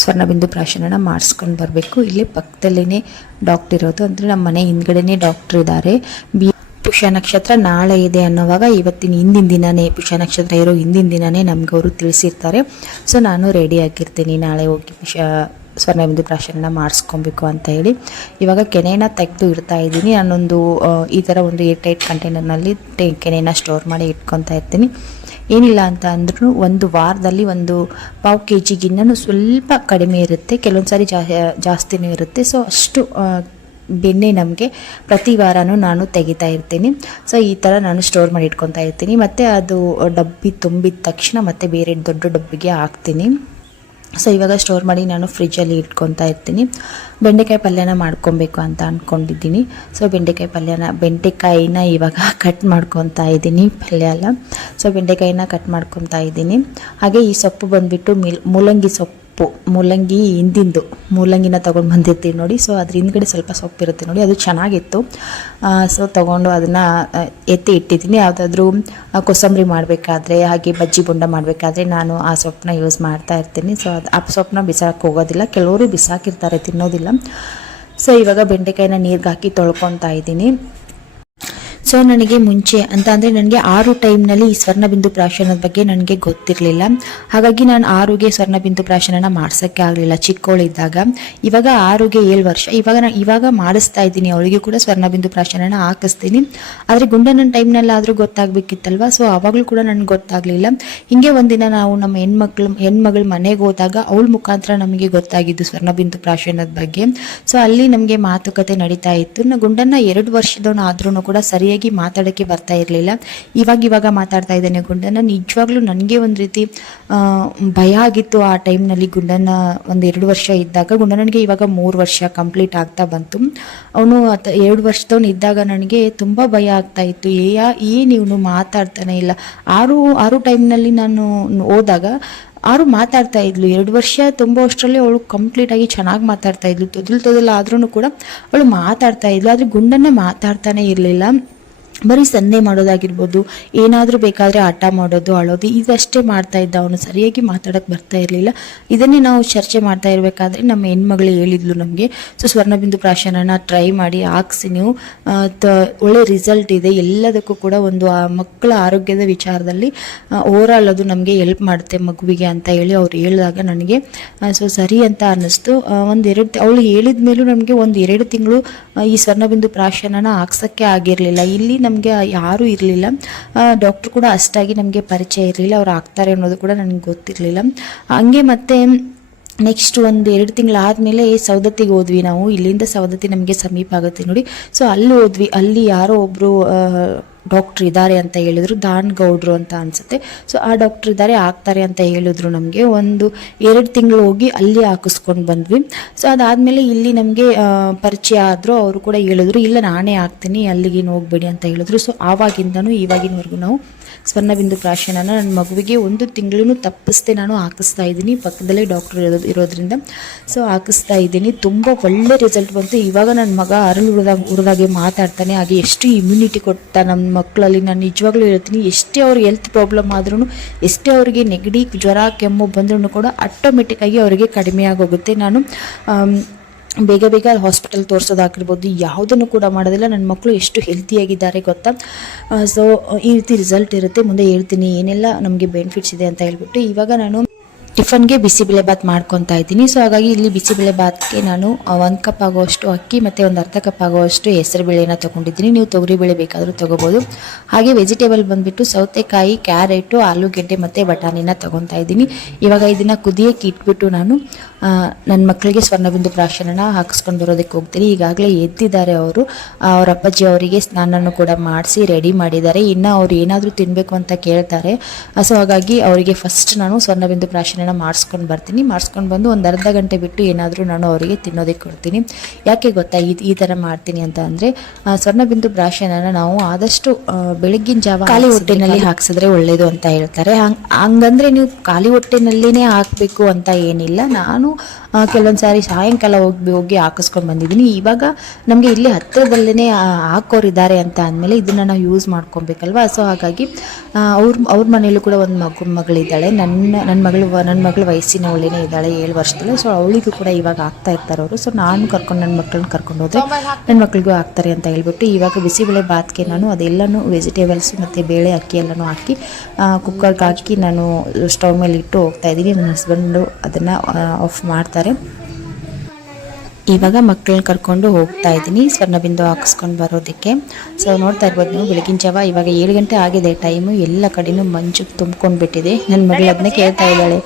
ಸ್ವರ್ಣಬಿಂದು ಪ್ರಾಶನನ ಮಾಡಿಸ್ಕೊಂಡು ಬರಬೇಕು. ಇಲ್ಲೇ ಪಕ್ಕದಲ್ಲೇ ಡಾಕ್ಟ್ರ್ ಇರೋದು, ಅಂದರೆ ನಮ್ಮ ಮನೆ ಹಿಂದ್ಗಡೆನೇ ಡಾಕ್ಟ್ರ್ ಇದ್ದಾರೆ. ಪುಷ್ಯ ನಕ್ಷತ್ರ ನಾಳೆ ಇದೆ ಅನ್ನೋವಾಗ ಇವತ್ತಿನ ಹಿಂದಿನ ದಿನವೇ, ಪುಷ್ಯ ನಕ್ಷತ್ರ ಇರೋ ಹಿಂದಿನ ದಿನವೇ ನಮ್ಗೆ ಅವರು ತಿಳಿಸಿರ್ತಾರೆ. ಸೊ ನಾನು ರೆಡಿ ಆಗಿರ್ತೀನಿ, ನಾಳೆ ಹೋಗಿ ಸ್ವರ್ಣಬಿಂದು ಪ್ರಾಶನ ಮಾಡಿಸ್ಕೊಬೇಕು ಅಂತ ಹೇಳಿ. ಇವಾಗ ಕೆನೆನ ತೆಗೆದು ಇಡ್ತಾ ಇದ್ದೀನಿ. ನಾನೊಂದು ಈ ಥರ ಒಂದು ಏರ್ಟೈಟ್ ಕಂಟೈನರ್ನಲ್ಲಿ ಕೆನೆನ ಸ್ಟೋರ್ ಮಾಡಿ ಇಟ್ಕೊತಾ ಇರ್ತೀನಿ. ಏನಿಲ್ಲ ಅಂತ ಅಂದ್ರೂ ಒಂದು ವಾರದಲ್ಲಿ 1 kg ಗಿನ್ನೂ ಸ್ವಲ್ಪ ಕಡಿಮೆ ಇರುತ್ತೆ, ಕೆಲವೊಂದು ಸಾರಿ ಜಾಸ್ತಿನೂ ಇರುತ್ತೆ. ಸೊ ಅಷ್ಟು ಬೆಣ್ಣೆ ನಮಗೆ ಪ್ರತಿ ವಾರನೂ ನಾನು ತೆಗಿತಾ ಇರ್ತೀನಿ. ಸೊ ಈ ಥರ ನಾನು ಸ್ಟೋರ್ ಮಾಡಿ ಇಟ್ಕೊತಾ ಇರ್ತೀನಿ. ಮತ್ತು ಅದು ಡಬ್ಬಿ ತುಂಬಿದ ತಕ್ಷಣ ಮತ್ತೆ ಬೇರೆ ದೊಡ್ಡ ಡಬ್ಬಿಗೆ ಹಾಕ್ತೀನಿ. ಸೊ ಇವಾಗ ಸ್ಟೋರ್ ಮಾಡಿ ನಾನು ಫ್ರಿಜ್ಜಲ್ಲಿ ಇಟ್ಕೊತಾ ಇರ್ತೀನಿ. ಬೆಂಡೆಕಾಯಿ ಪಲ್ಯನ ಮಾಡ್ಕೊಬೇಕು ಅಂತ ಅಂದ್ಕೊಂಡಿದ್ದೀನಿ. ಸೊ ಬೆಂಡೆಕಾಯಿನ ಇವಾಗ ಕಟ್ ಮಾಡ್ಕೊತಾ ಇದ್ದೀನಿ, ಪಲ್ಯ ಅಲ್ಲ. ಸೊ ಬೆಂಡೆಕಾಯಿನ ಕಟ್ ಮಾಡ್ಕೊತಾ ಇದ್ದೀನಿ. ಹಾಗೆ ಈ ಸೊಪ್ಪು ಬಂದುಬಿಟ್ಟು ಮೂಲಂಗಿ ಸೊಪ್ಪು, ಮೂಲಂಗಿನ ತೊಗೊಂಡು ಬಂದಿರ್ತೀವಿ ನೋಡಿ. ಸೊ ಅದ್ರ ಹಿಂದ್ಗಡೆ ಸ್ವಲ್ಪ ಸೊಪ್ಪಿರುತ್ತೆ ನೋಡಿ, ಅದು ಚೆನ್ನಾಗಿತ್ತು. ಸೊ ತೊಗೊಂಡು ಅದನ್ನು ಎತ್ತಿ ಇಟ್ಟಿದ್ದೀನಿ. ಯಾವುದಾದ್ರೂ ಕೋಸಂಬರಿ ಮಾಡಬೇಕಾದ್ರೆ, ಹಾಗೆ ಬಜ್ಜಿ ಬೊಂಡ ಮಾಡಬೇಕಾದ್ರೆ ನಾನು ಆ ಸೊಪ್ಪನ್ನ ಯೂಸ್ ಮಾಡ್ತಾ ಇರ್ತೀನಿ. ಸೊ ಆ ಸೊಪ್ಪನ್ನ ಬಿಸಾಕಕ್ಕೆ ಹೋಗೋದಿಲ್ಲ, ಕೆಲವರು ಬಿಸಾಕಿರ್ತಾರೆ, ತಿನ್ನೋದಿಲ್ಲ. ಸೊ ಇವಾಗ ಬೆಂಡೆಕಾಯಿನ ನೀರಿಗೆ ಹಾಕಿ ತೊಳ್ಕೊತಾ ಇದ್ದೀನಿ. ಸೊ ನನಗೆ ಮುಂಚೆ ಅಂತ ಅಂದರೆ ನನಗೆ 6 ಟೈಮ್ನಲ್ಲಿ ಈ ಸ್ವರ್ಣಬಿಂದು ಪ್ರಾಶನದ ಬಗ್ಗೆ ನನಗೆ ಗೊತ್ತಿರಲಿಲ್ಲ. ಹಾಗಾಗಿ ನಾನು 6ಗೆ ಸ್ವರ್ಣಬಿಂದು ಪ್ರಾಶನನ ಮಾಡ್ಸೋಕ್ಕೆ ಆಗಲಿಲ್ಲ ಚಿಕ್ಕವಳಿದ್ದಾಗ. ಇವಾಗ 6ಗೆ 7 ವರ್ಷ, ಇವಾಗ ಮಾಡಿಸ್ತಾ ಇದ್ದೀನಿ, ಅವಳಿಗೆ ಕೂಡ ಸ್ವರ್ಣಬಿಂದು ಪ್ರಾಶನನ ಹಾಕಿಸ್ತೀನಿ. ಆದರೆ ಗುಂಡನ ಟೈಮ್ನಲ್ಲಾದರೂ ಗೊತ್ತಾಗಬೇಕಿತ್ತಲ್ವ. ಸೊ ಆವಾಗಲೂ ಕೂಡ ನನಗೆ ಗೊತ್ತಾಗಲಿಲ್ಲ. ಹೀಗೆ ಒಂದಿನ ನಾವು ನಮ್ಮ ಹೆಣ್ಮಗಳ ಮನೆಗೆ ಹೋದಾಗ ಅವಳ ಮುಖಾಂತರ ನಮಗೆ ಗೊತ್ತಾಗಿದ್ದು ಸ್ವರ್ಣಬಿಂದು ಪ್ರಾಶನದ ಬಗ್ಗೆ. ಸೊ ಅಲ್ಲಿ ನಮಗೆ ಮಾತುಕತೆ ನಡೀತಾ ಇತ್ತು. ಗುಂಡನ್ನ 2 ವರ್ಷದವನು ಆದ್ರೂ ಕೂಡ ಸರಿಯಾಗಿ ಮಾತಾಡೋಕ್ಕೆ ಬರ್ತಾ ಇರಲಿಲ್ಲ. ಇವಾಗ ಮಾತಾಡ್ತಾ ಇದ್ದಾನೆ ಗುಂಡನ್ನ. ನಿಜವಾಗ್ಲೂ ನನಗೆ ಒಂದು ರೀತಿ ಭಯ ಆಗಿತ್ತು ಆ ಟೈಮ್ನಲ್ಲಿ. ಗುಂಡನ್ನ 1-2 ವರ್ಷ ಇದ್ದಾಗ, ಗುಂಡನಿಗೆ ಇವಾಗ 3 ವರ್ಷ ಕಂಪ್ಲೀಟ್ ಆಗ್ತಾ ಬಂತು. ಅವನು 2 ವರ್ಷದವನು ಇದ್ದಾಗ ನನಗೆ ತುಂಬ ಭಯ ಆಗ್ತಾ ಇತ್ತು. ಏನು ಇವನು ಮಾತಾಡ್ತಾನೆ ಇಲ್ಲ. 6 ಟೈಮ್ನಲ್ಲಿ ನಾನು ಹೋದಾಗ 6 ಮಾತಾಡ್ತಾ ಇದ್ಲು. 2 ವರ್ಷ ತುಂಬ ಅಷ್ಟರಲ್ಲಿ ಅವಳು ಕಂಪ್ಲೀಟಾಗಿ ಚೆನ್ನಾಗಿ ಮಾತಾಡ್ತಾ ಇದ್ಲು. ತೊದಲು ಆದ್ರೂ ಕೂಡ ಅವಳು ಮಾತಾಡ್ತಾ ಇದ್ಲು. ಆದರೆ ಗುಂಡನ್ನ ಮಾತಾಡ್ತಾನೆ ಇರಲಿಲ್ಲ. ಬರೀ ಸನ್ನೆ ಮಾಡೋದಾಗಿರ್ಬೋದು, ಏನಾದರೂ ಬೇಕಾದರೆ ಆಟ ಮಾಡೋದು, ಅಳೋದು, ಇದಷ್ಟೇ ಮಾಡ್ತಾ ಇದ್ದ. ಅವನು ಸರಿಯಾಗಿ ಮಾತಾಡೋಕ್ಕೆ ಬರ್ತಾ ಇರಲಿಲ್ಲ. ಇದನ್ನೇ ನಾವು ಚರ್ಚೆ ಮಾಡ್ತಾ ಇರಬೇಕಾದ್ರೆ ನಮ್ಮ ಹೆಣ್ಮಗಳು ಹೇಳಿದ್ಲು ನಮಗೆ, ಸೊ ಸ್ವರ್ಣಬಿಂದು ಪ್ರಾಶನನ ಟ್ರೈ ಮಾಡಿ ಹಾಕ್ಸಿ ನೀವು, ಒಳ್ಳೆ ರಿಸಲ್ಟ್ ಇದೆ. ಎಲ್ಲದಕ್ಕೂ ಕೂಡ ಒಂದು ಮಕ್ಕಳ ಆರೋಗ್ಯದ ವಿಚಾರದಲ್ಲಿ ಓವರಾಲ್ ಅದು ನಮಗೆ ಹೆಲ್ಪ್ ಮಾಡುತ್ತೆ ಮಗುವಿಗೆ ಅಂತ ಹೇಳಿ ಅವ್ರು ಹೇಳಿದಾಗ ನನಗೆ ಸೊ ಸರಿ ಅಂತ ಅನ್ನಿಸ್ತು. ಅವಳು ಹೇಳಿದ ಮೇಲೂ ನಮಗೆ 1-2 ತಿಂಗಳು ಈ ಸ್ವರ್ಣಬಿಂದು ಪ್ರಾಶನನ ಹಾಕ್ಸೋಕ್ಕೆ ಆಗಿರಲಿಲ್ಲ. ಇಲ್ಲಿ ನಮಗೆ ಯಾರೂ ಇರಲಿಲ್ಲ, ಡಾಕ್ಟ್ರು ಕೂಡ ಅಷ್ಟಾಗಿ ನಮಗೆ ಪರಿಚಯ ಇರಲಿಲ್ಲ. ಅವ್ರು ಆಗ್ತಾರೆ ಅನ್ನೋದು ಕೂಡ ನನಗೆ ಗೊತ್ತಿರಲಿಲ್ಲ. ಹಂಗೆ ಮತ್ತೆ ನೆಕ್ಸ್ಟ್ 1-2 ತಿಂಗಳಾದಮೇಲೆ ಸವದತ್ತಿಗೆ ಹೋದ್ವಿ ನಾವು. ಇಲ್ಲಿಂದ ಸವದತ್ತಿ ನಮಗೆ ಸಮೀಪ ಆಗುತ್ತೆ ನೋಡಿ. ಸೊ ಅಲ್ಲಿ ಹೋದ್ವಿ. ಅಲ್ಲಿ ಯಾರೋ ಒಬ್ಬರು ಡಾಕ್ಟ್ರ್ ಇದ್ದಾರೆ ಅಂತ ಹೇಳಿದ್ರು, ದಾನ್ ಗೌಡ್ರು ಅಂತ ಅನಿಸುತ್ತೆ. ಸೊ ಆ ಡಾಕ್ಟ್ರ್ ಇದ್ದಾರೆ, ಆಗ್ತಾರೆ ಅಂತ ಹೇಳಿದ್ರು. ನಮಗೆ 1-2 ತಿಂಗಳು ಹೋಗಿ ಅಲ್ಲಿ ಹಾಕಿಸ್ಕೊಂಡು ಬಂದ್ವಿ. ಸೊ ಅದಾದಮೇಲೆ ಇಲ್ಲಿ ನಮಗೆ ಪರಿಚಯ ಆದರು. ಅವರು ಕೂಡ ಹೇಳಿದ್ರು, ಇಲ್ಲ ನಾನೇ ಆಗ್ತೀನಿ, ಅಲ್ಲಿಗೇನು ಹೋಗಬೇಡಿ ಅಂತ ಹೇಳಿದ್ರು. ಸೊ ಆವಾಗಿಂದನೂ ಇವಾಗಿನವರೆಗೂ ನಾವು ಸ್ವರ್ಣಬಿಂದು ಪ್ರಾಶನನ ನನ್ನ ಮಗುವಿಗೆ 1 ತಿಂಗಳು ತಪ್ಪಿಸ್ದೆ ನಾನು ಹಾಕಿಸ್ತಾ ಇದ್ದೀನಿ. ಪಕ್ಕದಲ್ಲೇ ಡಾಕ್ಟ್ರ್ ಇರೋದ್ರಿಂದ ಸೊ ಹಾಕಿಸ್ತಾ ಇದ್ದೀನಿ. ತುಂಬ ಒಳ್ಳೆ ರಿಸಲ್ಟ್ ಬಂತು. ಇವಾಗ ನನ್ನ ಮಗ ಅರಳು ಹುರಿದಾಗೆ ಮಾತಾಡ್ತಾನೆ. ಹಾಗೆ ಎಷ್ಟು ಇಮ್ಯುನಿಟಿ ಕೊಟ್ಟ ನಮ್ಮ ಮಕ್ಕಳಲ್ಲಿ. ನಾನು ನಿಜವಾಗ್ಲೂ ಹೇಳ್ತೀನಿ, ಎಷ್ಟೇ ಅವ್ರಿಗೆ ಹೆಲ್ತ್ ಪ್ರಾಬ್ಲಮ್ ಆದ್ರೂ, ಎಷ್ಟೇ ಅವರಿಗೆ ನೆಗಡಿ ಜ್ವರ ಕೆಮ್ಮು ಬಂದ್ರೂ ಕೂಡ ಆಟೋಮೆಟಿಕ್ಕಾಗಿ ಅವರಿಗೆ ಕಡಿಮೆ ಆಗೋಗುತ್ತೆ. ನಾನು ಬೇಗ ಹಾಸ್ಪಿಟಲ್ ತೋರಿಸೋದಾಗಿರ್ಬೋದು, ಯಾವುದನ್ನು ಕೂಡ ಮಾಡೋದಿಲ್ಲ. ನನ್ನ ಮಕ್ಕಳು ಎಷ್ಟು ಹೆಲ್ತಿಯಾಗಿದ್ದಾರೆ ಗೊತ್ತಾ. ಸೊ ಈ ರೀತಿ ರಿಸಲ್ಟ್ ಇರುತ್ತೆ. ಮುಂದೆ ಹೇಳ್ತೀನಿ ಏನೆಲ್ಲ ನಮಗೆ ಬೆನಿಫಿಟ್ಸ್ ಇದೆ ಅಂತ ಹೇಳ್ಬಿಟ್ಟು. ಇವಾಗ ನಾನು ಟಿಫನ್ಗೆ ಬಿಸಿಬೇಳೆ ಬಾತ್ ಮಾಡ್ಕೊತಾ ಇದ್ದೀನಿ. ಸೊ ಹಾಗಾಗಿ ಇಲ್ಲಿ ಬಿಸಿಬೇಳೆ ಬಾತ್ಗೆ ನಾನು 1 ಕಪ್ ಆಗುವಷ್ಟು ಅಕ್ಕಿ ಮತ್ತು 1/2 ಕಪ್ ಆಗುವಷ್ಟು ಹೆಸರು ಬೇಳೆನ ತೊಗೊಂಡಿದ್ದೀನಿ. ನೀವು ತೊಗರಿಬೇಳೆ ಬೇಕಾದರೂ ತೊಗೋಬೋದು. ಹಾಗೆ ವೆಜಿಟೇಬಲ್ ಬಂದುಬಿಟ್ಟು ಸೌತೆಕಾಯಿ, ಕ್ಯಾರೆಟು, ಆಲೂಗೆಡ್ಡೆ ಮತ್ತು ಬಟಾಣಿನ ತೊಗೊತಾ ಇದ್ದೀನಿ. ಇವಾಗ ಇದನ್ನು ಕುದಿಯೋಕ್ಕೆ ಇಟ್ಬಿಟ್ಟು ನಾನು ನನ್ನ ಮಕ್ಕಳಿಗೆ ಸ್ವರ್ಣಬಿಂದು ಪ್ರಾಶನನ ಹಾಕಿಸ್ಕೊಂಡು ಬರೋದಕ್ಕೆ ಹೋಗ್ತೀನಿ. ಈಗಾಗಲೇ ಎದ್ದಿದ್ದಾರೆ ಅವರು. ಅವ್ರ ಅಪ್ಪಾಜಿ ಅವರಿಗೆ ಸ್ನಾನನೂ ಕೂಡ ಮಾಡಿಸಿ ರೆಡಿ ಮಾಡಿದ್ದಾರೆ. ಇನ್ನು ಅವ್ರು ಏನಾದರೂ ತಿನ್ನಬೇಕು ಅಂತ ಕೇಳ್ತಾರೆ. ಸೊ ಹಾಗಾಗಿ ಅವರಿಗೆ ಫಸ್ಟ್ ನಾನು ಸ್ವರ್ಣಬಿಂದು ಪ್ರಾಶನ ಮಾಡಿಸ್ಕೊಂಡು ಬರ್ತೀನಿ. ಮಾಡಿಸ್ಕೊಂಡು ಬಂದು 1/2 ಗಂಟೆ ಬಿಟ್ಟು ಏನಾದರೂ ನಾನು ಅವರಿಗೆ ತಿನ್ನೋದಕ್ಕೆ ಕೊಡ್ತೀನಿ. ಯಾಕೆ ಗೊತ್ತಾ ಈ ಥರ ಮಾಡ್ತೀನಿ ಅಂತ ಅಂದರೆ, ಸ್ವರ್ಣಬಿಂದು ಪ್ರಾಶನನ ನಾವು ಆದಷ್ಟು ಬೆಳಗ್ಗಿನ ಜಾವ ಖಾಲಿ ಹೊಟ್ಟೆನಲ್ಲಿ ಹಾಕ್ಸಿದ್ರೆ ಒಳ್ಳೆಯದು ಅಂತ ಹೇಳ್ತಾರೆ. ಹಂಗಂದ್ರೆ ನೀವು ಖಾಲಿ ಹೊಟ್ಟೆನಲ್ಲಿನೇ ಹಾಕಬೇಕು ಅಂತ ಏನಿಲ್ಲ. ನಾನು ಕೆಲವೊಂದು ಸಾರಿ ಸಾಯಂಕಾಲ ಹೋಗಿ ಹಾಕಿಸ್ಕೊಂಡು ಬಂದಿದ್ದೀನಿ. ಇವಾಗ ನಮಗೆ ಇಲ್ಲಿ ಹತ್ತಿರದಲ್ಲೇ ಹಾಕೋರಿದ್ದಾರೆ ಅಂತ ಅಂದಮೇಲೆ ಇದನ್ನು ನಾವು ಯೂಸ್ ಮಾಡ್ಕೊಬೇಕಲ್ವ. ಸೊ ಹಾಗಾಗಿ ಅವ್ರ ಮನೆಯಲ್ಲೂ ಕೂಡ ಒಂದು ಮಗಳಿದ್ದಾಳೆ. ನನ್ನ ಮಗಳು ವಯಸ್ಸಿನ ಒಳ್ಳೆನೇ ಇದ್ದಾಳೆ, 7 ವರ್ಷದಲ್ಲೇ. ಸೊ ಅವಳಿಗೂ ಕೂಡ ಇವಾಗ ಆಗ್ತಾ ಇರ್ತಾರೆ ಅವರು. ಸೊ ನಾನು ನನ್ನ ಮಕ್ಕಳನ್ನ ಕರ್ಕೊಂಡು ಹೋದರೆ ನನ್ನ ಮಕ್ಕಳಿಗೂ ಆಗ್ತಾರೆ ಅಂತ ಹೇಳ್ಬಿಟ್ಟು ಇವಾಗ ಬಿಸಿಬೇಳೆ ಬಾತ್ಗೆ ನಾನು ಅದೆಲ್ಲನೂ ವೆಜಿಟೇಬಲ್ಸ್ ಮತ್ತು ಬೇಳೆ ಅಕ್ಕಿ ಎಲ್ಲನೂ ಹಾಕಿ ಕುಕ್ಕರ್ಗೆ ಹಾಕಿ ನಾನು ಸ್ಟವ್ ಮೇಲೆ ಇಟ್ಟು ಹೋಗ್ತಾ ಇದ್ದೀನಿ. ನನ್ನ ಹಸ್ಬೆಂಡು ಅದನ್ನು ಆಫ್ ಮಾಡ್ತಾರೆ. ಇವಾಗ ಮಕ್ಕಳನ್ನ ಕರ್ಕೊಂಡು ಹೋಗ್ತಾ ಇದ್ದೀನಿ ಸ್ವರ್ಣಬಿಂದು ಹಾಕಿಸ್ಕೊಂಡು ಬರೋದಕ್ಕೆ. ಸೊ ನೋಡ್ತಾ ಇರ್ಬೋದು ನೀವು, ಬೆಳಗಿನ ಜಾವ ಇವಾಗ 7 ಗಂಟೆ ಆಗಿದೆ ಟೈಮು. ಎಲ್ಲ ಕಡೆನೂ ಮಂಜು ತುಂಬ್ಕೊಂಡು ಬಿಟ್ಟಿದೆ. ನನ್ನ ಮಗಳು ಅದನ್ನೇ ಕೇಳ್ತಾ ಇದ್ದಾಳೆ,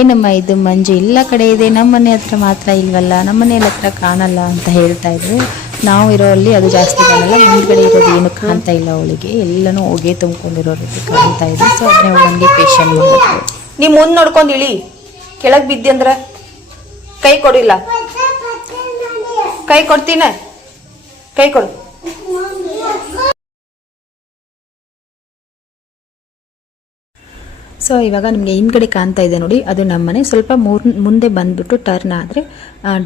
ಏನಮ್ಮ ಇದು ಮಂಜು ಎಲ್ಲ ಕಡೆ ಇದೆ, ನಮ್ಮ ಮನೆ ಹತ್ರ ಮಾತ್ರ ಇಲ್ವಲ್ಲ, ನಮ್ಮ ಮನೆ ಹತ್ರ ಕಾಣಲ್ಲ ಅಂತ ಹೇಳ್ತಾ ಇದ್ರು. ನಾವು ಇರೋ ಅಲ್ಲಿ ಅದು ಜಾಸ್ತಿ ಕಾಣಲ್ಲ, ಮುಂದ್ಗಡೆ ಇರೋದು ಏನು ಕಾಣ್ತಾ ಇಲ್ಲ ಅವಳಿಗೆ. ಎಲ್ಲನೂ ಹೊಗೆ ತುಂಬ್ಕೊಂಡಿರೋ ರೀತಿ ಕಾಣ್ತಾ ಇದೆ. ಸೊ ಅದನ್ನೇ ನನಗೆ ಪೇಷಂಟ್ ಮಾಡಬೇಕು. ನೀ ಮುಂದೆ ನೋಡ್ಕೊಂಡು ಇಳಿ, ಕೆಳಗೆ ಬಿದ್ದಿ ಅಂದ್ರೆ ಕೈ ಕೊಡಿಲ್ಲ. ಕೈ ಕೊಡ್ತೀನ, ಕೈ ಕೊಡು. ಸೊ ಇವಾಗ ನಿಮಗೆ ಹಿಂದ್ಗಡೆ ಕಾಣ್ತಾ ಇದೆ ನೋಡಿ, ಅದು ನಮ್ಮ ಮನೆ. ಸ್ವಲ್ಪ ಮುಂದೆ ಬಂದುಬಿಟ್ಟು ಟರ್ನ್ ಆದರೆ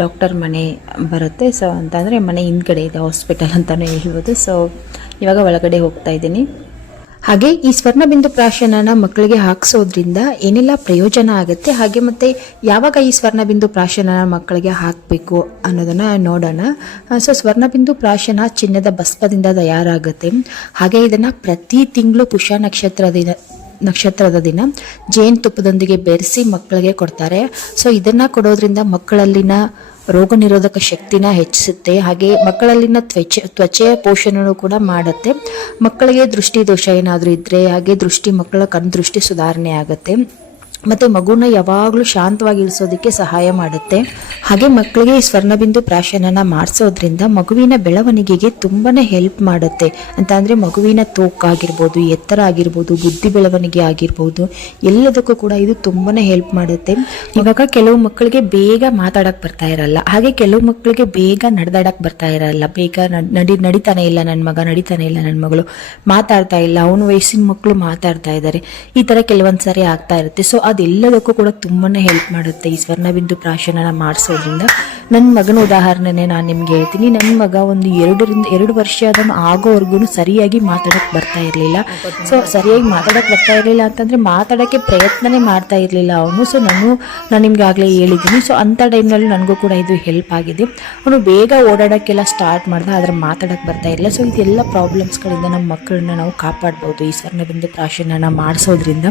ಡಾಕ್ಟರ್ ಮನೆ ಬರುತ್ತೆ. ಸೊ ಅಂತಂದರೆ ಮನೆ ಹಿಂದ್ಗಡೆ ಇದೆ, ಹಾಸ್ಪಿಟಲ್ ಅಂತಲೇ ಹೇಳ್ಬೋದು. ಸೊ ಇವಾಗ ಒಳಗಡೆ ಹೋಗ್ತಾ ಇದ್ದೀನಿ. ಹಾಗೆ ಈ ಸ್ವರ್ಣಬಿಂದು ಪ್ರಾಶನನ ಮಕ್ಕಳಿಗೆ ಹಾಕಿಸೋದ್ರಿಂದ ಏನೆಲ್ಲ ಪ್ರಯೋಜನ ಆಗುತ್ತೆ, ಹಾಗೆ ಮತ್ತು ಯಾವಾಗ ಈ ಸ್ವರ್ಣಬಿಂದು ಪ್ರಾಶನನ ಮಕ್ಕಳಿಗೆ ಹಾಕಬೇಕು ಅನ್ನೋದನ್ನು ನೋಡೋಣ. ಸೊ ಸ್ವರ್ಣಬಿಂದು ಪ್ರಾಶನ ಚಿನ್ನದ ಭಸ್ಮದಿಂದ ತಯಾರಾಗುತ್ತೆ. ಹಾಗೆ ಇದನ್ನು ಪ್ರತಿ ತಿಂಗಳು ಪುಷ್ಯ ನಕ್ಷತ್ರದ ದಿನ ಜೇನುತುಪ್ಪದೊಂದಿಗೆ ಬೆರೆಸಿ ಮಕ್ಕಳಿಗೆ ಕೊಡ್ತಾರೆ. ಸೊ ಇದನ್ನು ಕೊಡೋದ್ರಿಂದ ಮಕ್ಕಳಲ್ಲಿನ ರೋಗ ನಿರೋಧಕ ಶಕ್ತಿನ ಹೆಚ್ಚಿಸುತ್ತೆ. ಹಾಗೆ ಮಕ್ಕಳಲ್ಲಿನ ತ್ವಚೆಯ ಪೋಷಣೆಯೂ ಕೂಡ ಮಾಡುತ್ತೆ. ಮಕ್ಕಳಿಗೆ ದೃಷ್ಟಿ ದೋಷ ಏನಾದರೂ ಇದ್ದರೆ, ಹಾಗೆ ಮಕ್ಕಳ ಕಣ್ಣು ದೃಷ್ಟಿ ಸುಧಾರಣೆ ಆಗುತ್ತೆ. ಮತ್ತು ಮಗುನ ಯಾವಾಗಲೂ ಶಾಂತವಾಗಿ ಇಳಿಸೋದಕ್ಕೆ ಸಹಾಯ ಮಾಡುತ್ತೆ. ಹಾಗೆ ಮಕ್ಕಳಿಗೆ ಈ ಸ್ವರ್ಣಬಿಂದು ಪ್ರಾಶನನ ಮಾಡಿಸೋದ್ರಿಂದ ಮಗುವಿನ ಬೆಳವಣಿಗೆಗೆ ತುಂಬಾ ಹೆಲ್ಪ್ ಮಾಡುತ್ತೆ. ಅಂತ ಅಂದರೆ ಮಗುವಿನ ತೂಕಾಗಿರ್ಬೋದು, ಎತ್ತರ ಆಗಿರ್ಬೋದು, ಬುದ್ಧಿ ಬೆಳವಣಿಗೆ ಆಗಿರ್ಬೋದು, ಎಲ್ಲದಕ್ಕೂ ಕೂಡ ಇದು ತುಂಬಾ ಹೆಲ್ಪ್ ಮಾಡುತ್ತೆ. ಇವಾಗ ಕೆಲವು ಮಕ್ಕಳಿಗೆ ಬೇಗ ಮಾತಾಡಕ್ಕೆ ಬರ್ತಾ ಇರಲ್ಲ, ಹಾಗೆ ಕೆಲವು ಮಕ್ಕಳಿಗೆ ಬೇಗ ನಡೆದಾಡಕ್ಕೆ ಬರ್ತಾ ಇರಲ್ಲ. ಬೇಗ ನಡೀತಾನೆ ಇಲ್ಲ ನನ್ನ ಮಗ, ನಡೀತಾನೆ ಇಲ್ಲ ನನ್ನ ಮಗಳು, ಮಾತಾಡ್ತಾ ಇಲ್ಲ, ಅವನ ವಯಸ್ಸಿನ ಮಕ್ಕಳು ಮಾತಾಡ್ತಾ ಇದ್ದಾರೆ. ಈ ಥರ ಕೆಲವೊಂದು ಸಾರಿ ಆಗ್ತಾ ಇರುತ್ತೆ. ಸೊ ಅದೆಲ್ಲದಕ್ಕೂ ಕೂಡ ತುಂಬಾ ಹೆಲ್ಪ್ ಮಾಡುತ್ತೆ ಈ ಸ್ವರ್ಣಬಿಂದು ಪ್ರಾಶನನ ಮಾಡಿಸೋದ್ರಿಂದ. ನನ್ನ ಮಗನ ಉದಾಹರಣೆನೇ ನಾನು ನಿಮ್ಗೆ ಹೇಳ್ತೀನಿ. ನನ್ನ ಮಗ ಒಂದು 2 ವರ್ಷ ಆಗೋವರೆಗೂ ಸರಿಯಾಗಿ ಮಾತಾಡಕ್ಕೆ ಬರ್ತಾ ಇರಲಿಲ್ಲ. ಸೊ ಸರಿಯಾಗಿ ಮಾತಾಡಕ್ಕೆ ಬರ್ತಾ ಇರಲಿಲ್ಲ ಅಂತಂದರೆ ಮಾತಾಡೋಕ್ಕೆ ಪ್ರಯತ್ನನೇ ಮಾಡ್ತಾ ಇರಲಿಲ್ಲ ಅವನು. ಸೊ ನಾನು ನಿಮ್ಗೆ ಆಗಲೇ ಹೇಳಿದ್ದೀನಿ. ಸೊ ಅಂಥ ಟೈಮ್ನಲ್ಲಿ ನನಗೂ ಕೂಡ ಇದು ಹೆಲ್ಪ್ ಆಗಿದೆ. ಅವನು ಬೇಗ ಓಡಾಡೋಕ್ಕೆಲ್ಲ ಸ್ಟಾರ್ಟ್ ಮಾಡ್ದೆ, ಆದರೆ ಮಾತಾಡೋಕ್ಕೆ ಬರ್ತಾ ಇರಲಿಲ್ಲ. ಸೊ ಇದೆಲ್ಲ ಪ್ರಾಬ್ಲಮ್ಸ್ಗಳಿಂದ ನಮ್ಮ ಮಕ್ಕಳನ್ನ ನಾವು ಕಾಪಾಡ್ಬೋದು ಈ ಸ್ವರ್ಣಬಿಂದು ಪ್ರಾಶನನ ಮಾಡಿಸೋದ್ರಿಂದ.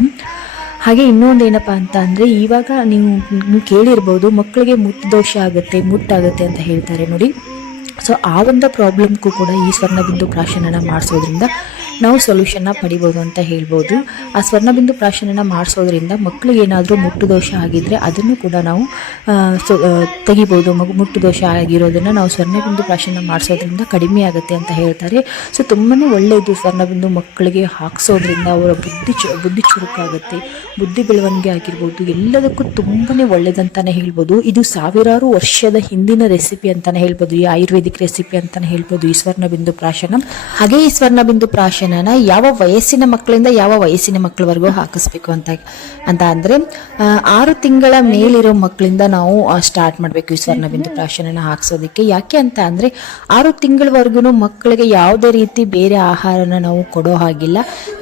ಹಾಗೆ ಇನ್ನೊಂದು ಏನಪ್ಪ ಅಂತ ಅಂದರೆ, ಇವಾಗ ನೀವು ಕೇಳಿರ್ಬೋದು ಮಕ್ಕಳಿಗೆ ಮುಟ್ಟುದೋಷ ಆಗುತ್ತೆ, ಮುಟ್ಟಾಗುತ್ತೆ ಅಂತ ಹೇಳ್ತಾರೆ ನೋಡಿ. ಸೊ ಆ ಒಂದು ಪ್ರಾಬ್ಲಮ್ಗೂ ಕೂಡ ಈ ಸ್ವರ್ಣಬಿಂದು ಪ್ರಾಶನನ ಮಾಡಿಸೋದ್ರಿಂದ ನಾವು ಸೊಲ್ಯೂಷನ್ನ ಪಡಿಬೋದು ಅಂತ ಹೇಳ್ಬೋದು. ಆ ಸ್ವರ್ಣಬಿಂದು ಪ್ರಾಶನನ ಮಾಡಿಸೋದ್ರಿಂದ ಮಕ್ಕಳಿಗೆ ಏನಾದರೂ ಮುಟ್ಟು ದೋಷ ಆಗಿದ್ದರೆ ಅದನ್ನು ಕೂಡ ನಾವು ತೆಗಿಬೋದು. ಮುಟ್ಟು ದೋಷ ಆಗಿರೋದನ್ನು ನಾವು ಸ್ವರ್ಣಬಿಂದು ಪ್ರಾಶನ ಮಾಡಿಸೋದ್ರಿಂದ ಕಡಿಮೆ ಆಗುತ್ತೆ ಅಂತ ಹೇಳ್ತಾರೆ. ಸೊ ತುಂಬಾ ಒಳ್ಳೆಯದು ಸ್ವರ್ಣಬಿಂದು ಮಕ್ಕಳಿಗೆ ಹಾಕ್ಸೋದ್ರಿಂದ ಅವರ ಬುದ್ಧಿ ಚುರುಕಾಗುತ್ತೆ, ಬುದ್ಧಿ ಬೆಳವಣಿಗೆ ಆಗಿರ್ಬೋದು, ಎಲ್ಲದಕ್ಕೂ ತುಂಬಾ ಒಳ್ಳೇದಂತಾನೆ ಹೇಳ್ಬೋದು. ಇದು ಸಾವಿರಾರು ವರ್ಷದ ಹಿಂದಿನ ರೆಸಿಪಿ ಅಂತಾನೆ ಹೇಳ್ಬೋದು, ಈ ಆಯುರ್ವೇದಿಕ್ ರೆಸಿಪಿ ಅಂತಾನೆ ಹೇಳ್ಬೋದು ಈ ಸ್ವರ್ಣಬಿಂದು ಪ್ರಾಶನ. ಹಾಗೆ ಈ ಸ್ವರ್ಣಬಿಂದು ಪ್ರಾಶನನ ಯಾವ ವಯಸ್ಸಿನ ಮಕ್ಕಳಿಂದ ಯಾವ ವಯಸ್ಸಿನ ಮಕ್ಕಳವರೆಗೂ ಹಾಕಿಸ್ಬೇಕು ಅಂತ ಅಂದರೆ 6 ತಿಂಗಳ ಮೇಲಿರೋ ಮಕ್ಕಳಿಂದ ನಾವು ಸ್ಟಾರ್ಟ್ ಮಾಡಬೇಕು ಈ ಸ್ವರ್ಣಬಿಂದು ಪ್ರಾಶನನ ಹಾಕ್ಸೋದಕ್ಕೆ. ಯಾಕೆ ಅಂತ ಅಂದರೆ 6 ತಿಂಗಳವರೆಗೂ ಮಕ್ಕಳಿಗೆ ಯಾವುದೇ ರೀತಿ ಬೇರೆ ಆಹಾರನ ನಾವು ಕೊಡೋ ಹಾಗಿಲ್ಲ.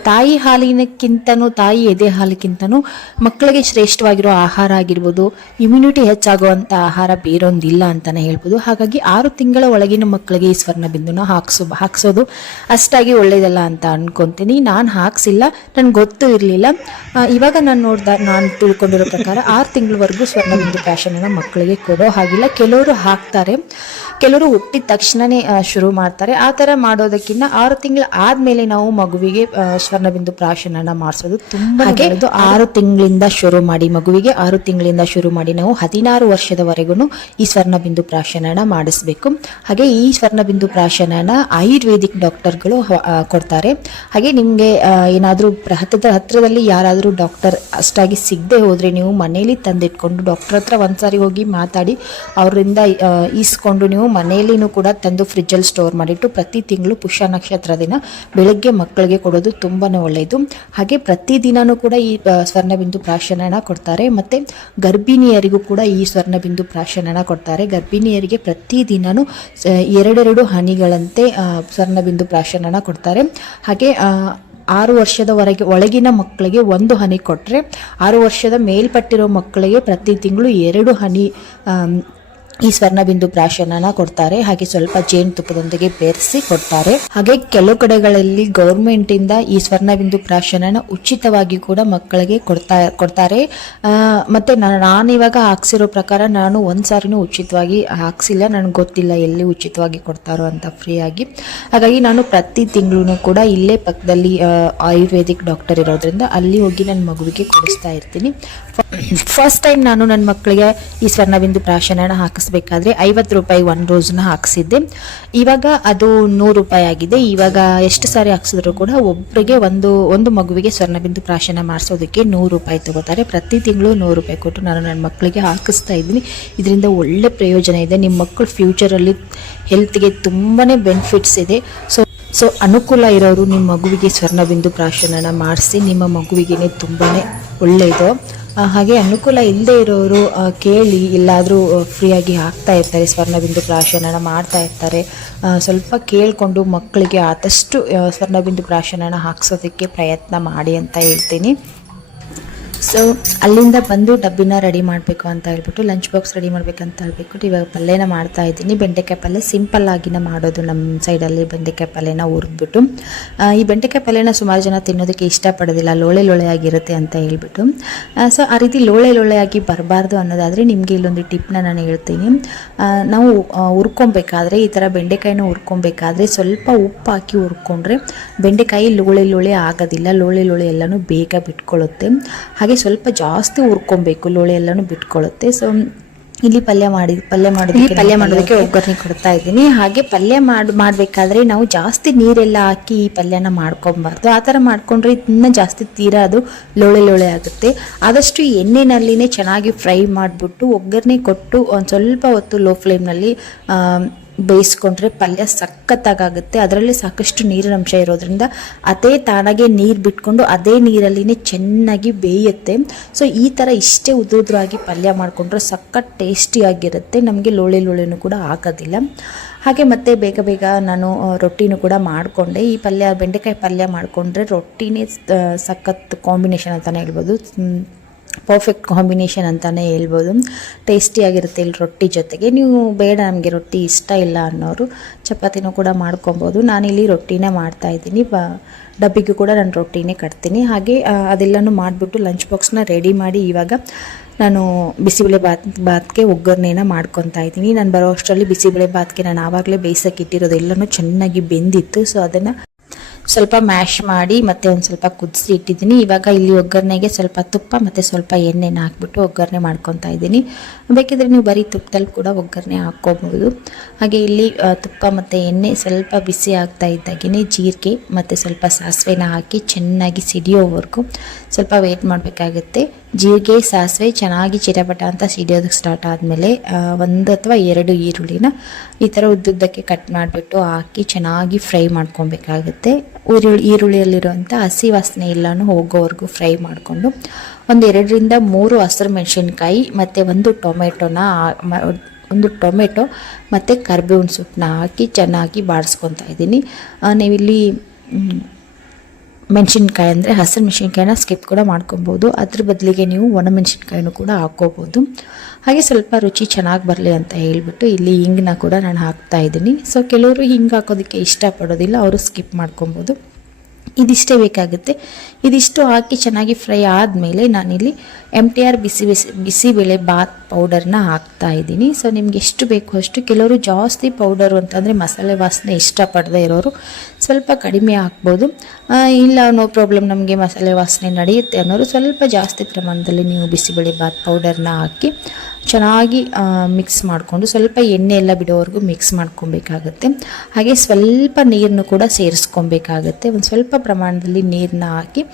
ತಾಯಿ ಹಾಲಿನಕ್ಕಿಂತನೂ, ತಾಯಿ ಎದೆ ಹಾಲಿಗಿಂತನೂ ಮಕ್ಕಳಿಗೆ ಶ್ರೇಷ್ಠವಾಗಿರೋ ಆಹಾರ ಆಗಿರ್ಬೋದು, ಇಮ್ಯುನಿಟಿ ಹೆಚ್ಚಾಗುವಂಥ ಆಹಾರ ಬೇರೊಂದಿಲ್ಲ ಅಂತಲೇ ಹೇಳ್ಬೋದು. ಹಾಗಾಗಿ 6 ತಿಂಗಳ ಒಳಗಿನ ಮಕ್ಕಳಿಗೆ ಈ ಸ್ವರ್ಣಬಿಂದುನ ಹಾಕ್ಸೋದು ಅಷ್ಟಾಗಿ ಒಳ್ಳೇದಲ್ಲ ಅಂತ ಅನ್ಕೊತೀನಿ. ನಾನು ಹಾಕ್ಸಿಲ್ಲ, ನನಗೆ ಗೊತ್ತು ಇರಲಿಲ್ಲ. ಇವಾಗ ನಾನು ತಿಳ್ಕೊಂಡಿರೋ ಪ್ರಕಾರ 6 ತಿಂಗಳವರೆಗೂ ಸ್ವರ್ಣಬಿಂದು ಪ್ರಾಶನನ ಮಕ್ಕಳಿಗೆ ಕೊಡೋ ಹಾಗಿಲ್ಲ. ಕೆಲವರು ಹಾಕ್ತಾರೆ, ಕೆಲವರು ಹುಟ್ಟಿದ ತಕ್ಷಣನೇ ಶುರು ಮಾಡ್ತಾರೆ. ಆ ಥರ ಮಾಡೋದಕ್ಕಿಂತ 6 ತಿಂಗಳು ಆದಮೇಲೆ ನಾವು ಮಗುವಿಗೆ ಸ್ವರ್ಣಬಿಂದು ಪ್ರಾಶನನ ಮಾಡಿಸೋದು ತುಂಬ ಒಳ್ಳೆಯದು. 6 ತಿಂಗಳಿಂದ ಶುರು ಮಾಡಿ, ಮಗುವಿಗೆ 6 ತಿಂಗಳಿಂದ ಶುರು ಮಾಡಿ ನಾವು 16 ವರ್ಷದವರೆಗೂ ಈ ಸ್ವರ್ಣಬಿಂದು ಪ್ರಾಶನನ ಮಾಡಿಸ್ಬೇಕು. ಹಾಗೆ ಈ ಸ್ವರ್ಣಬಿಂದು ಪ್ರಾಶನನ ಆಯುರ್ವೇದಿಕ್ ಡಾಕ್ಟರ್ಗಳು ಕೊಡ್ತಾರೆ. ಹಾಗೆ ನಿಮಗೆ ಏನಾದರೂ ಹತ್ತಿರದಲ್ಲಿ ಯಾರಾದರೂ ಡಾಕ್ಟರ್ ಅಷ್ಟಾಗಿ ಸಿಗದೆ ಹೋದರೆ ನೀವು ಮನೆಯಲ್ಲಿ ತಂದಿಟ್ಕೊಂಡು ಡಾಕ್ಟರ್ ಹತ್ರ ಒಂದ್ಸಾರಿ ಹೋಗಿ ಮಾತಾಡಿ ಅವರಿಂದ ಈಸ್ಕೊಂಡು ನೀವು ಮನೆಯಲ್ಲಿನೂ ಕೂಡ ತಂದು ಫ್ರಿಜ್ಜಲ್ಲಿ ಸ್ಟೋರ್ ಮಾಡಿಟ್ಟು ಪ್ರತಿ ತಿಂಗಳು ಪುಷ್ಯ ನಕ್ಷತ್ರ ದಿನ ಬೆಳಗ್ಗೆ ಮಕ್ಕಳಿಗೆ ಕೊಡೋದು ತುಂಬಾ ಒಳ್ಳೆಯದು. ಹಾಗೆ ಪ್ರತಿದಿನವೂ ಕೂಡ ಈ ಸ್ವರ್ಣಬಿಂದು ಪ್ರಾಶನನ ಕೊಡ್ತಾರೆ. ಮತ್ತು ಗರ್ಭಿಣಿಯರಿಗೂ ಕೂಡ ಈ ಸ್ವರ್ಣಬಿಂದು ಪ್ರಾಶನನ ಕೊಡ್ತಾರೆ. ಗರ್ಭಿಣಿಯರಿಗೆ ಪ್ರತಿದಿನವೂ 2 ಹನಿಗಳಂತೆ ಸ್ವರ್ಣಬಿಂದು ಪ್ರಾಶನನ ಕೊಡ್ತಾರೆ. ಹಾಗೆ 6 ವರ್ಷದವರೆಗೆ ಮಕ್ಕಳಿಗೆ 1 ಹನಿ ಕೊಟ್ಟರೆ, 6 ವರ್ಷದ ಮೇಲ್ಪಟ್ಟಿರೋ ಮಕ್ಕಳಿಗೆ ಪ್ರತಿ ತಿಂಗಳು 2 ಹನಿ ಈ ಸ್ವರ್ಣಬಿಂದು ಪ್ರಾಶನನ ಕೊಡ್ತಾರೆ. ಹಾಗೆ ಸ್ವಲ್ಪ ಜೇನುತುಪ್ಪದೊಂದಿಗೆ ಬೆರೆಸಿ ಕೊಡ್ತಾರೆ. ಹಾಗೆ ಕೆಲವು ಕಡೆಗಳಲ್ಲಿ ಗೌರ್ಮೆಂಟಿಂದ ಈ ಸ್ವರ್ಣಬಿಂದು ಪ್ರಾಶನನ ಉಚಿತವಾಗಿ ಕೂಡ ಮಕ್ಕಳಿಗೆ ಕೊಡ್ತಾರೆ. ಮತ್ತು ನಾನಿವಾಗ ಹಾಕ್ಸಿರೋ ಪ್ರಕಾರ ನಾನು ಒಂದ್ಸಾರಿನೂ ಉಚಿತವಾಗಿ ಹಾಕ್ಸಿಲ್ಲ, ನನಗೆ ಗೊತ್ತಿಲ್ಲ ಎಲ್ಲಿ ಉಚಿತವಾಗಿ ಕೊಡ್ತಾರೋ ಅಂತ ಫ್ರೀಯಾಗಿ. ಹಾಗಾಗಿ ನಾನು ಪ್ರತಿ ತಿಂಗಳು ಕೂಡ ಇಲ್ಲೇ ಪಕ್ಕದಲ್ಲಿ ಆಯುರ್ವೇದಿಕ್ ಡಾಕ್ಟರ್ ಇರೋದ್ರಿಂದ ಅಲ್ಲಿ ಹೋಗಿ ನನ್ನ ಮಗುವಿಗೆ ಕೊಡಿಸ್ತಾ ಇರ್ತೀನಿ. ಫಸ್ಟ್ ಟೈಮ್ ನಾನು ನನ್ನ ಮಕ್ಕಳಿಗೆ ಈ ಸ್ವರ್ಣಬಿಂದು ಪ್ರಾಶನನ ಹಾಕಿಸ್ಬೇಕಾದ್ರೆ 50 ರೂಪಾಯಿ 1 ರೋಸ್ನ ಹಾಕ್ಸಿದ್ದೆ. ಇವಾಗ ಅದು 100 ರೂಪಾಯಿ ಆಗಿದೆ. ಇವಾಗ ಎಷ್ಟು ಸಾರಿ ಹಾಕ್ಸಿದ್ರು ಕೂಡ ಒಬ್ಬರಿಗೆ ಒಂದು ಮಗುವಿಗೆ ಸ್ವರ್ಣಬಿಂದು ಪ್ರಾಶನ ಮಾಡಿಸೋದಕ್ಕೆ 100 ರೂಪಾಯಿ ತಗೋತಾರೆ. ಪ್ರತಿ ತಿಂಗಳು 100 ರೂಪಾಯಿ ಕೊಟ್ಟು ನಾನು ನನ್ನ ಮಕ್ಕಳಿಗೆ ಹಾಕಿಸ್ತಾ ಇದ್ದೀನಿ. ಇದರಿಂದ ಒಳ್ಳೆ ಪ್ರಯೋಜನ ಇದೆ. ನಿಮ್ಮ ಮಕ್ಕಳು ಫ್ಯೂಚರಲ್ಲಿ ಹೆಲ್ತ್ಗೆ ತುಂಬಾ ಬೆನಿಫಿಟ್ಸ್ ಇದೆ. ಸೊ ಅನುಕೂಲ ಇರೋರು ನಿಮ್ಮ ಮಗುವಿಗೆ ಸ್ವರ್ಣಬಿಂದು ಪ್ರಾಶನನ ಮಾಡಿಸಿ, ನಿಮ್ಮ ಮಗುವಿಗೆ ತುಂಬಾ ಒಳ್ಳೆಯದು. ಹಾಗೆ ಅನುಕೂಲ ಇಲ್ಲದೆ ಇರೋರು ಕೇಳಿ ಎಲ್ಲಾದರೂ ಫ್ರೀಯಾಗಿ ಹಾಕ್ತಾ ಇರ್ತಾರೆ, ಸ್ವರ್ಣಬಿಂದು ಪ್ರಾಶನನ ಮಾಡ್ತಾ ಇರ್ತಾರೆ. ಸ್ವಲ್ಪ ಕೇಳಿಕೊಂಡು ಮಕ್ಕಳಿಗೆ ಆದಷ್ಟು ಸ್ವರ್ಣಬಿಂದು ಪ್ರಾಶನನ ಹಾಕ್ಸೋದಕ್ಕೆ ಪ್ರಯತ್ನ ಮಾಡಿ ಅಂತ ಹೇಳ್ತೀನಿ. ಸೊ ಅಲ್ಲಿಂದ ಬಂದು ಡಬ್ಬಿನ ರೆಡಿ ಮಾಡಬೇಕು ಅಂತ ಹೇಳ್ಬಿಟ್ಟು, ಲಂಚ್ ಬಾಕ್ಸ್ ರೆಡಿ ಮಾಡಬೇಕಂತ ಹೇಳ್ಬಿಟ್ಟು ಇವಾಗ ಪಲ್ಯನ ಮಾಡ್ತಾ ಇದ್ದೀನಿ. ಬೆಂಡೆಕಾಯಿ ಪಲ್ಯ ಸಿಂಪಲ್ ಆಗಿನ ಮಾಡೋದು ನಮ್ಮ ಸೈಡಲ್ಲಿ. ಬೆಂಡೆಕಾಯಿ ಪಲ್ಯನ ಹುರಿದ್ಬಿಟ್ಟು, ಈ ಬೆಂಡೆಕಾಯಿ ಪಲ್ಯನ ಸುಮಾರು ಜನ ತಿನ್ನೋದಕ್ಕೆ ಇಷ್ಟಪಡೋದಿಲ್ಲ, ಲೋಳೆ ಆಗಿರುತ್ತೆ ಅಂತ ಹೇಳ್ಬಿಟ್ಟು. ಸೊ ಆ ರೀತಿ ಲೋಳೆ ಆಗಿ ಬರಬಾರ್ದು ಅನ್ನೋದಾದರೆ ನಿಮಗೆ ಇಲ್ಲೊಂದು ಟಿಪ್ನ ನಾನು ಹೇಳ್ತೀನಿ. ನಾವು ಹುರ್ಕೊಬೇಕಾದ್ರೆ, ಈ ಥರ ಬೆಂಡೆಕಾಯಿನ ಹುರ್ಕೊಬೇಕಾದ್ರೆ ಸ್ವಲ್ಪ ಉಪ್ಪು ಹಾಕಿ ಹುರ್ಕೊಂಡ್ರೆ ಬೆಂಡೆಕಾಯಿ ಲೋಳೆ ಆಗೋದಿಲ್ಲ. ಲೋಳೆ ಎಲ್ಲನೂ ಬೇಗ ಬಿಟ್ಕೊಳ್ಳುತ್ತೆ. ಹಾಗೆ ಸ್ವಲ್ಪ ಜಾಸ್ತಿ ಹುರ್ಕೊಬೇಕು, ಲೋಳೆ ಎಲ್ಲನೂ ಬಿಟ್ಕೊಳ್ಳುತ್ತೆ. ಸೊ ಇಲ್ಲಿ ಪಲ್ಯ ಮಾಡೋದಕ್ಕೆ ಒಗ್ಗರಣೆ ಕೊಡ್ತಾ ಇದ್ದೀನಿ. ಹಾಗೆ ಪಲ್ಯ ಮಾಡಬೇಕಾದ್ರೆ ನಾವು ಜಾಸ್ತಿ ನೀರೆಲ್ಲ ಹಾಕಿ ಈ ಪಲ್ಯನ ಮಾಡ್ಕೊಬಾರ್ದು. ಆ ಥರ ಮಾಡ್ಕೊಂಡ್ರೆ ಇನ್ನೂ ಜಾಸ್ತಿ ತೀರಾ ಅದು ಲೋಳೆ ಆಗುತ್ತೆ. ಆದಷ್ಟು ಎಣ್ಣೆನಲ್ಲಿನೇ ಚೆನ್ನಾಗಿ ಫ್ರೈ ಮಾಡಿಬಿಟ್ಟು ಒಗ್ಗರಣೆ ಕೊಟ್ಟು ಒಂದು ಸ್ವಲ್ಪ ಹೊತ್ತು ಲೋ ಫ್ಲೇಮ್ನಲ್ಲಿ ಬೇಯಿಸ್ಕೊಂಡ್ರೆ ಪಲ್ಯ ಸಖತ್ತಾಗುತ್ತೆ. ಅದರಲ್ಲಿ ಸಾಕಷ್ಟು ನೀರಿನ ಅಂಶ ಇರೋದ್ರಿಂದ ಅದೇ ತಾನಾಗೆ ನೀರು ಬಿಟ್ಕೊಂಡು ಅದೇ ನೀರಲ್ಲಿನೇ ಚೆನ್ನಾಗಿ ಬೇಯುತ್ತೆ. ಸೊ ಈ ಥರ ಇಷ್ಟೇ ಉದುರಾಗಿ ಪಲ್ಯ ಮಾಡಿಕೊಂಡ್ರೆ ಸಖತ್ ಟೇಸ್ಟಿಯಾಗಿರುತ್ತೆ. ನಮಗೆ ಲೋಳೆನೂ ಕೂಡ ಆಗೋದಿಲ್ಲ. ಹಾಗೆ ಮತ್ತೆ ಬೇಗ ನಾನು ರೊಟ್ಟಿನೂ ಕೂಡ ಮಾಡಿಕೊಂಡೆ. ಈ ಬೆಂಡೆಕಾಯಿ ಪಲ್ಯ ಮಾಡಿಕೊಂಡ್ರೆ ರೊಟ್ಟಿನೇ ಸಖತ್ ಕಾಂಬಿನೇಷನ್ ಅಂತಲೇ ಹೇಳ್ಬೋದು. ಪರ್ಫೆಕ್ಟ್ ಕಾಂಬಿನೇಷನ್ ಅಂತಲೇ ಹೇಳ್ಬೋದು. ಟೇಸ್ಟಿಯಾಗಿರುತ್ತೆ ಇಲ್ಲಿ ರೊಟ್ಟಿ ಜೊತೆಗೆ. ನೀವು ಬೇಡ ನಮಗೆ ರೊಟ್ಟಿ ಇಷ್ಟ ಇಲ್ಲ ಅನ್ನೋರು ಚಪಾತಿನೂ ಕೂಡ ಮಾಡ್ಕೊಬೋದು. ನಾನಿಲ್ಲಿ ರೊಟ್ಟಿನೇ ಮಾಡ್ತಾಯಿದ್ದೀನಿ. ಡಬ್ಬಿಗೂ ಕೂಡ ನಾನು ರೊಟ್ಟಿನೇ ಕಟ್ತೀನಿ. ಹಾಗೆ ಅದೆಲ್ಲನೂ ಮಾಡಿಬಿಟ್ಟು ಲಂಚ್ ಬಾಕ್ಸ್ನ ರೆಡಿ ಮಾಡಿ ಇವಾಗ ನಾನು ಬಿಸಿಬೇಳೆ ಬಾತ್ಗೆ ಒಗ್ಗರಣೆನ ಮಾಡ್ಕೊತಾ ಇದ್ದೀನಿ. ನಾನು ಬರೋ ಅಷ್ಟರಲ್ಲಿ ಬಿಸಿಬೇಳೆ ಬಾತ್ಗೆ ನಾನು ಆವಾಗಲೇ ಬೇಯಿಸೋಕೆ ಇಟ್ಟಿರೋದು ಎಲ್ಲನೂ ಚೆನ್ನಾಗಿ ಬೆಂದಿತ್ತು. ಸೊ ಅದನ್ನು ಸ್ವಲ್ಪ ಮ್ಯಾಶ್ ಮಾಡಿ ಮತ್ತೆ ಒಂದು ಸ್ವಲ್ಪ ಕುದಿಸಿ ಇಟ್ಟಿದ್ದೀನಿ. ಇವಾಗ ಇಲ್ಲಿ ಒಗ್ಗರಣೆಗೆ ಸ್ವಲ್ಪ ತುಪ್ಪ ಮತ್ತು ಸ್ವಲ್ಪ ಎಣ್ಣೆನ ಹಾಕ್ಬಿಟ್ಟು ಒಗ್ಗರಣೆ ಮಾಡ್ಕೊತಾ ಇದ್ದೀನಿ. ಬೇಕಿದ್ರೆ ನೀವು ಬರೀ ತುಪ್ಪದಲ್ಲಿ ಕೂಡ ಒಗ್ಗರಣೆ ಹಾಕ್ಕೋಬಹುದು. ಹಾಗೆ ಇಲ್ಲಿ ತುಪ್ಪ ಮತ್ತು ಎಣ್ಣೆ ಸ್ವಲ್ಪ ಬಿಸಿ ಆಗ್ತಾ ಇದ್ದಾಗೇ ಜೀರಿಗೆ ಮತ್ತು ಸ್ವಲ್ಪ ಸಾಸಿವೆನ ಹಾಕಿ ಚೆನ್ನಾಗಿ ಸಿಡಿಯೋವರೆಗೂ ಸ್ವಲ್ಪ ವೇಟ್ ಮಾಡಬೇಕಾಗುತ್ತೆ. ಜೀರಿಗೆ ಸಾಸಿವೆ ಚೆನ್ನಾಗಿ ಚಿಟಪಟ ಅಂತ ಸಿಡಿಯೋದಕ್ಕೆ ಸ್ಟಾರ್ಟ್ ಆದಮೇಲೆ 1 ಅಥವಾ 2 ಈರುಳ್ಳಿನ ಈ ಥರ ಉದ್ದುದ್ದಕ್ಕೆ ಕಟ್ ಮಾಡಿಬಿಟ್ಟು ಹಾಕಿ ಚೆನ್ನಾಗಿ ಫ್ರೈ ಮಾಡ್ಕೊಬೇಕಾಗುತ್ತೆ. ಈರುಳ್ಳಿಯಲ್ಲಿರುವಂಥ ಹಸಿ ವಾಸನೆ ಎಲ್ಲನೂ ಹೋಗೋವರೆಗೂ ಫ್ರೈ ಮಾಡಿಕೊಂಡು 1 2 ರಿಂದ 3 ಹಸಿರು ಮೆಣಸಿನ್ಕಾಯಿ ಮತ್ತು ಒಂದು ಟೊಮೆಟೊ ಮತ್ತು ಕರಿಬೇವಿನ ಸೊಪ್ಪನ್ನ ಹಾಕಿ ಚೆನ್ನಾಗಿ ಬಾಡಿಸ್ಕೊತಾ ಇದ್ದೀನಿ. ನೀವಿಲ್ಲಿ ಮೆಣಸಿನ್ಕಾಯಿ ಅಂದರೆ ಹಸಿರು ಮೆಣಸಿನ್ಕಾಯಿನ ಸ್ಕಿಪ್ ಕೂಡ ಮಾಡ್ಕೊಬೋದು. ಅದ್ರ ಬದಲಿಗೆ ನೀವು ಒಣಮೆಣಸಿನ್ಕಾಯಿನೂ ಕೂಡ ಹಾಕ್ಕೋಬೋದು. ಹಾಗೆ ಸ್ವಲ್ಪ ರುಚಿ ಚೆನ್ನಾಗಿ ಬರಲಿ ಅಂತ ಹೇಳ್ಬಿಟ್ಟು ಇಲ್ಲಿ ಹಿಂಗನ್ನ ಕೂಡ ನಾನು ಹಾಕ್ತಾ ಇದ್ದೀನಿ. ಸೊ ಕೆಲವರು ಹಿಂಗೆ ಹಾಕೋದಕ್ಕೆ ಇಷ್ಟಪಡೋದಿಲ್ಲ, ಅವರು ಸ್ಕಿಪ್ ಮಾಡ್ಕೊಬೋದು. ಇದಿಷ್ಟೇ ಬೇಕಾಗುತ್ತೆ. ಇದಿಷ್ಟು ಹಾಕಿ ಚೆನ್ನಾಗಿ ಫ್ರೈ ಆದಮೇಲೆ ನಾನಿಲ್ಲಿ MTR ಬಿಸಿಬೇಳೆ ಬಾತ್ ಪೌಡರ್ನ ಹಾಕ್ತಾ ಇದ್ದೀನಿ. ಸೊ ನಿಮ್ಗೆ ಎಷ್ಟು ಬೇಕೋ ಅಷ್ಟು. ಕೆಲವರು ಜಾಸ್ತಿ ಪೌಡರು ಅಂತಂದರೆ ಮಸಾಲೆ ವಾಸನೆ ಇಷ್ಟಪಡದೇ ಇರೋರು ಸ್ವಲ್ಪ ಕಡಿಮೆ ಹಾಕ್ಬೋದು. ಇಲ್ಲ ನೋ ಪ್ರಾಬ್ಲಮ್, ನಮಗೆ ಮಸಾಲೆ ವಾಸನೆ ನಡೆಯುತ್ತೆ ಅನ್ನೋರು ಸ್ವಲ್ಪ ಜಾಸ್ತಿ ಪ್ರಮಾಣದಲ್ಲಿ ನೀವು ಬಿಸಿಬೇಳೆ ಬಾತ್ ಪೌಡರ್ನ ಹಾಕಿ ಚೆನ್ನಾಗಿ ಮಿಕ್ಸ್ ಮಾಡಿಕೊಂಡು ಸ್ವಲ್ಪ ಎಣ್ಣೆ ಎಲ್ಲ ಬಿಡೋವರೆಗೂ ಮಿಕ್ಸ್ ಮಾಡ್ಕೊಬೇಕಾಗತ್ತೆ. ಹಾಗೆ ಸ್ವಲ್ಪ ನೀರನ್ನು ಕೂಡ ಸೇರಿಸ್ಕೊಬೇಕಾಗತ್ತೆ. ಒಂದು ಸ್ವಲ್ಪ ಪ್ರಮಾಣದಲ್ಲಿ ನೀರನ್ನ ಹಾಕಿ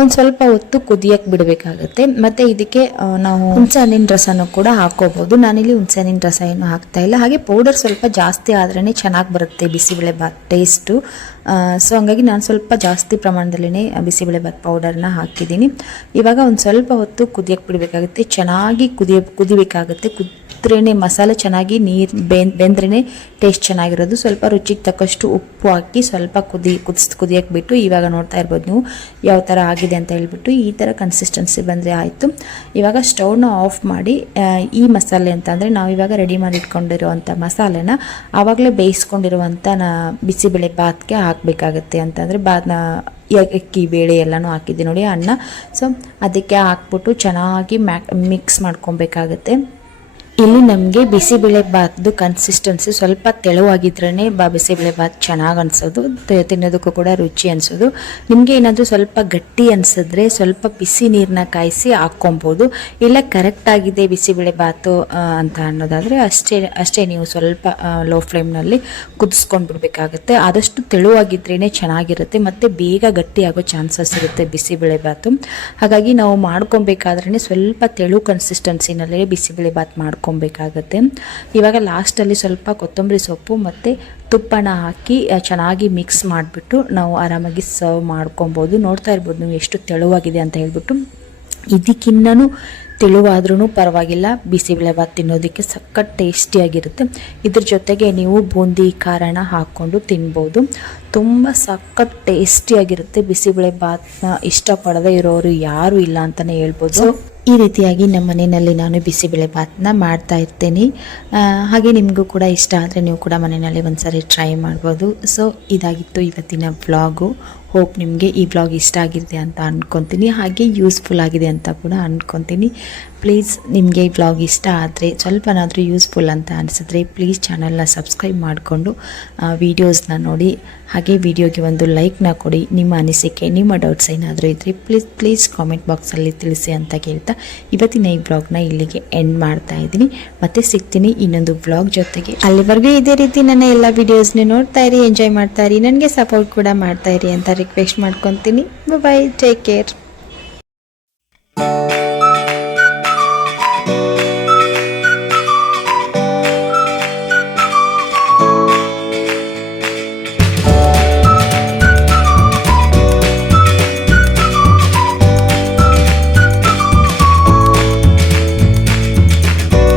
ಒಂದು ಸ್ವಲ್ಪ ಹೊತ್ತು ಕುದಿಯಕ್ಕೆ ಬಿಡಬೇಕಾಗತ್ತೆ. ಮತ್ತು ಇದಕ್ಕೆ ನಾವು ಹುಣಸೆಹಣ್ಣಿನ ರಸನೂ ಕೂಡ ಹಾಕ್ಕೋಬೋದು. ನಾನಿಲ್ಲಿ ಹುಣಸೆಹಣ್ಣಿನ ರಸ ಏನು ಹಾಕ್ತಾ ಇಲ್ಲ. ಹಾಗೆ ಪೌಡರ್ ಸ್ವಲ್ಪ ಜಾಸ್ತಿ ಆದ್ರೇ ಚೆನ್ನಾಗಿ ಬರುತ್ತೆ ಬಿಸಿಬೇಳೆ ಬಾತ್ ಟೇಸ್ಟು. ಸೊ ಹಂಗಾಗಿ ನಾನು ಸ್ವಲ್ಪ ಜಾಸ್ತಿ ಪ್ರಮಾಣದಲ್ಲೇ ಬಿಸಿಬೇಳೆ ಬಾತ್ ಪೌಡರ್ನ ಹಾಕಿದ್ದೀನಿ. ಇವಾಗ ಒಂದು ಸ್ವಲ್ಪ ಹೊತ್ತು ಕುದಿಯಕ್ಕೆ ಬಿಡಬೇಕಾಗುತ್ತೆ. ಚೆನ್ನಾಗಿ ಕುದಿಬೇಕಾಗುತ್ತೆ. ಕುದ್ರೇ ಮಸಾಲೆ ಚೆನ್ನಾಗಿ ನೀರು ಬೆಂದ್ರೇ ಟೇಸ್ಟ್ ಚೆನ್ನಾಗಿರೋದು. ಸ್ವಲ್ಪ ರುಚಿಗೆ ತಕ್ಕಷ್ಟು ಉಪ್ಪು ಹಾಕಿ ಸ್ವಲ್ಪ ಕುದಿಯಕ್ಕೆ ಬಿಟ್ಟು ಇವಾಗ ನೋಡ್ತಾ ಇರ್ಬೋದು ನೀವು ಯಾವ ಥರ ಆಗಿದೆ ಅಂತ ಹೇಳ್ಬಿಟ್ಟು. ಈ ಥರ ಕನ್ಸಿಸ್ಟೆನ್ಸಿ ಬಂದರೆ ಆಯಿತು. ಇವಾಗ ಸ್ಟವ್ನ ಆಫ್ ಮಾಡಿ ಈ ಮಸಾಲೆ ಅಂತ ಅಂದರೆ ನಾವು ಇವಾಗ ರೆಡಿ ಮಾಡಿ ಇಟ್ಕೊಂಡಿರುವಂಥ ಮಸಾಲೆನ ಆವಾಗಲೇ ಬೇಯಿಸ್ಕೊಂಡಿರುವಂಥ ಬಿಸಿಬೇಳೆ ಬಾತ್ಗೆ ಹಾಕಬೇಕಾಗತ್ತೆ. ಅಂತಂದರೆ ಅಕ್ಕಿ ಬೇಳೆ ಎಲ್ಲನೂ ಹಾಕಿದ್ದೆ ನೋಡಿ, ಅನ್ನ. ಸೊ ಅದಕ್ಕೆ ಹಾಕ್ಬಿಟ್ಟು ಚೆನ್ನಾಗಿ ಮಿಕ್ಸ್ ಮಾಡ್ಕೊಬೇಕಾಗತ್ತೆ. ಇಲ್ಲಿ ನಮಗೆ ಬಿಸಿಬೇಳೆ ಬಾತ್ದು ಕನ್ಸಿಸ್ಟೆನ್ಸಿ ಸ್ವಲ್ಪ ತೆಳುವಾಗಿದ್ರೇ ಬಿಸಿಬೇಳೆ ಬಾತ್ ಚೆನ್ನಾಗಿ ಅನಿಸೋದು, ತಿನ್ನೋದಕ್ಕೂ ಕೂಡ ರುಚಿ ಅನಿಸೋದು. ನಿಮಗೆ ಏನಾದರೂ ಸ್ವಲ್ಪ ಗಟ್ಟಿ ಅನಿಸಿದ್ರೆ ಸ್ವಲ್ಪ ಬಿಸಿ ನೀರನ್ನ ಕಾಯಿಸಿ ಹಾಕ್ಕೊಬೋದು. ಇಲ್ಲ ಕರೆಕ್ಟಾಗಿದೆ ಬಿಸಿಬೇಳೆ ಬಾತು ಅಂತ ಅನ್ನೋದಾದರೆ ಅಷ್ಟೇ ನೀವು ಸ್ವಲ್ಪ ಲೋ ಫ್ಲೇಮ್ನಲ್ಲಿ ಕುದಿಸ್ಕೊಂಡು ಬಿಡಬೇಕಾಗುತ್ತೆ. ಆದಷ್ಟು ತೆಳುವಾಗಿದ್ರೇ ಚೆನ್ನಾಗಿರುತ್ತೆ ಮತ್ತು ಬೇಗ ಗಟ್ಟಿಯಾಗೋ ಚಾನ್ಸಸ್ ಇರುತ್ತೆ ಬಿಸಿಬೇಳೆ ಬಾತು. ಹಾಗಾಗಿ ನಾವು ಮಾಡ್ಕೊಬೇಕಾದ್ರೆ ಸ್ವಲ್ಪ ತೆಳು ಕನ್ಸಿಸ್ಟೆನ್ಸಿನಲ್ಲೇ ಬಿಸಿಬೇಳೆ ಬಾತ್ ಬೇಕಾಗುತ್ತೆ. ಇವಾಗ ಲಾಸ್ಟಲ್ಲಿ ಸ್ವಲ್ಪ ಕೊತ್ತಂಬರಿ ಸೊಪ್ಪು ಮತ್ತು ತುಪ್ಪನ ಹಾಕಿ ಚೆನ್ನಾಗಿ ಮಿಕ್ಸ್ ಮಾಡಿಬಿಟ್ಟು ನಾವು ಆರಾಮಾಗಿ ಸರ್ವ್ ಮಾಡ್ಕೊಬೋದು. ನೋಡ್ತಾ ಇರ್ಬೋದು ನೀವು ಎಷ್ಟು ತೆಳುವಾಗಿದೆ ಅಂತ ಹೇಳ್ಬಿಟ್ಟು. ಇದಕ್ಕಿನ್ನೂ ತೆಳುವಾದ್ರೂ ಪರವಾಗಿಲ್ಲ, ಬಿಸಿಬೇಳೆ ಬಾತ್ ತಿನ್ನೋದಕ್ಕೆ ಸಖತ್ ಟೇಸ್ಟಿಯಾಗಿರುತ್ತೆ. ಇದ್ರ ಜೊತೆಗೆ ನೀವು ಬೂಂದಿ ಖಾರನ ಹಾಕ್ಕೊಂಡು ತಿನ್ಬೋದು. ತುಂಬ ಸಖತ್ ಟೇಸ್ಟಿಯಾಗಿರುತ್ತೆ. ಬಿಸಿಬೇಳೆ ಬಾತ್ನ ಇಷ್ಟಪಡದೇ ಇರೋರು ಯಾರೂ ಇಲ್ಲ ಅಂತಲೇ ಹೇಳ್ಬೋದು. ಈ ರೀತಿಯಾಗಿ ನಮ್ಮ ಮನೆಯಲ್ಲಿ ನಾನು ಬಿಸಿಬೇಳೆ ಬಾತ್ನ ಮಾಡ್ತಾ ಇರ್ತೀನಿ. ಹಾಗೆ ನಿಮಗೂ ಕೂಡ ಇಷ್ಟ ಆದರೆ ನೀವು ಕೂಡ ಮನೆಯಲ್ಲಿ ಒಂದ್ಸರಿ ಟ್ರೈ ಮಾಡ್ಬೋದು. ಸೊ ಇದಾಗಿತ್ತು ಇವತ್ತಿನ ವ್ಲಾಗು. ಹೋಪ್ ನಿಮಗೆ ಈ ವ್ಲಾಗ್ ಇಷ್ಟ ಆಗಿದೆ ಅಂತ ಅಂದ್ಕೊತೀನಿ. ಹಾಗೆ ಯೂಸ್ಫುಲ್ ಆಗಿದೆ ಅಂತ ಕೂಡ ಅಂದ್ಕೊತೀನಿ. ಪ್ಲೀಸ್ ನಿಮಗೆ ಈ ವ್ಲಾಗ್ ಇಷ್ಟ ಆದರೆ ಸ್ವಲ್ಪನಾದರೂ ಯೂಸ್ಫುಲ್ ಅಂತ ಅನಿಸಿದ್ರೆ ಪ್ಲೀಸ್ ಚಾನಲ್ನ ಸಬ್ಸ್ಕ್ರೈಬ್ ಮಾಡಿಕೊಂಡು ವೀಡಿಯೋಸ್ನ ನೋಡಿ. ಹಾಗೆ ವಿಡಿಯೋಗೆ ಒಂದು ಲೈಕ್ನ ಕೊಡಿ. ನಿಮ್ಮ ಅನಿಸಿಕೆ, ನಿಮ್ಮ ಡೌಟ್ಸ್ ಏನಾದರೂ ಇದ್ದರೆ ಪ್ಲೀಸ್ ಕಾಮೆಂಟ್ ಬಾಕ್ಸಲ್ಲಿ ತಿಳಿಸಿ ಅಂತ ಕೇಳ್ತಾ ಇವತ್ತಿನ ಈ ವ್ಲಾಗ್ನ ಇಲ್ಲಿಗೆ ಎಂಡ್ ಮಾಡ್ತಾ ಇದ್ದೀನಿ. ಮತ್ತೆ ಸಿಗ್ತೀನಿ ಇನ್ನೊಂದು ವ್ಲಾಗ್ ಜೊತೆಗೆ. ಅಲ್ಲಿವರೆಗೂ ಇದೇ ರೀತಿ ನನ್ನ ಎಲ್ಲ ವೀಡಿಯೋಸ್ನ ನೋಡ್ತಾ ಇರಿ, ಎಂಜಾಯ್ ಮಾಡ್ತಾ ಇರಿ, ನನಗೆ ಸಪೋರ್ಟ್ ಕೂಡ ಮಾಡ್ತಾ ಇರಿ ಅಂತ ರಿಕ್ವೆಸ್ಟ್ ಮಾಡ್ಕೊತೀನಿ. ಬಾಯ್, ಟೇಕ್ ಕೇರ್.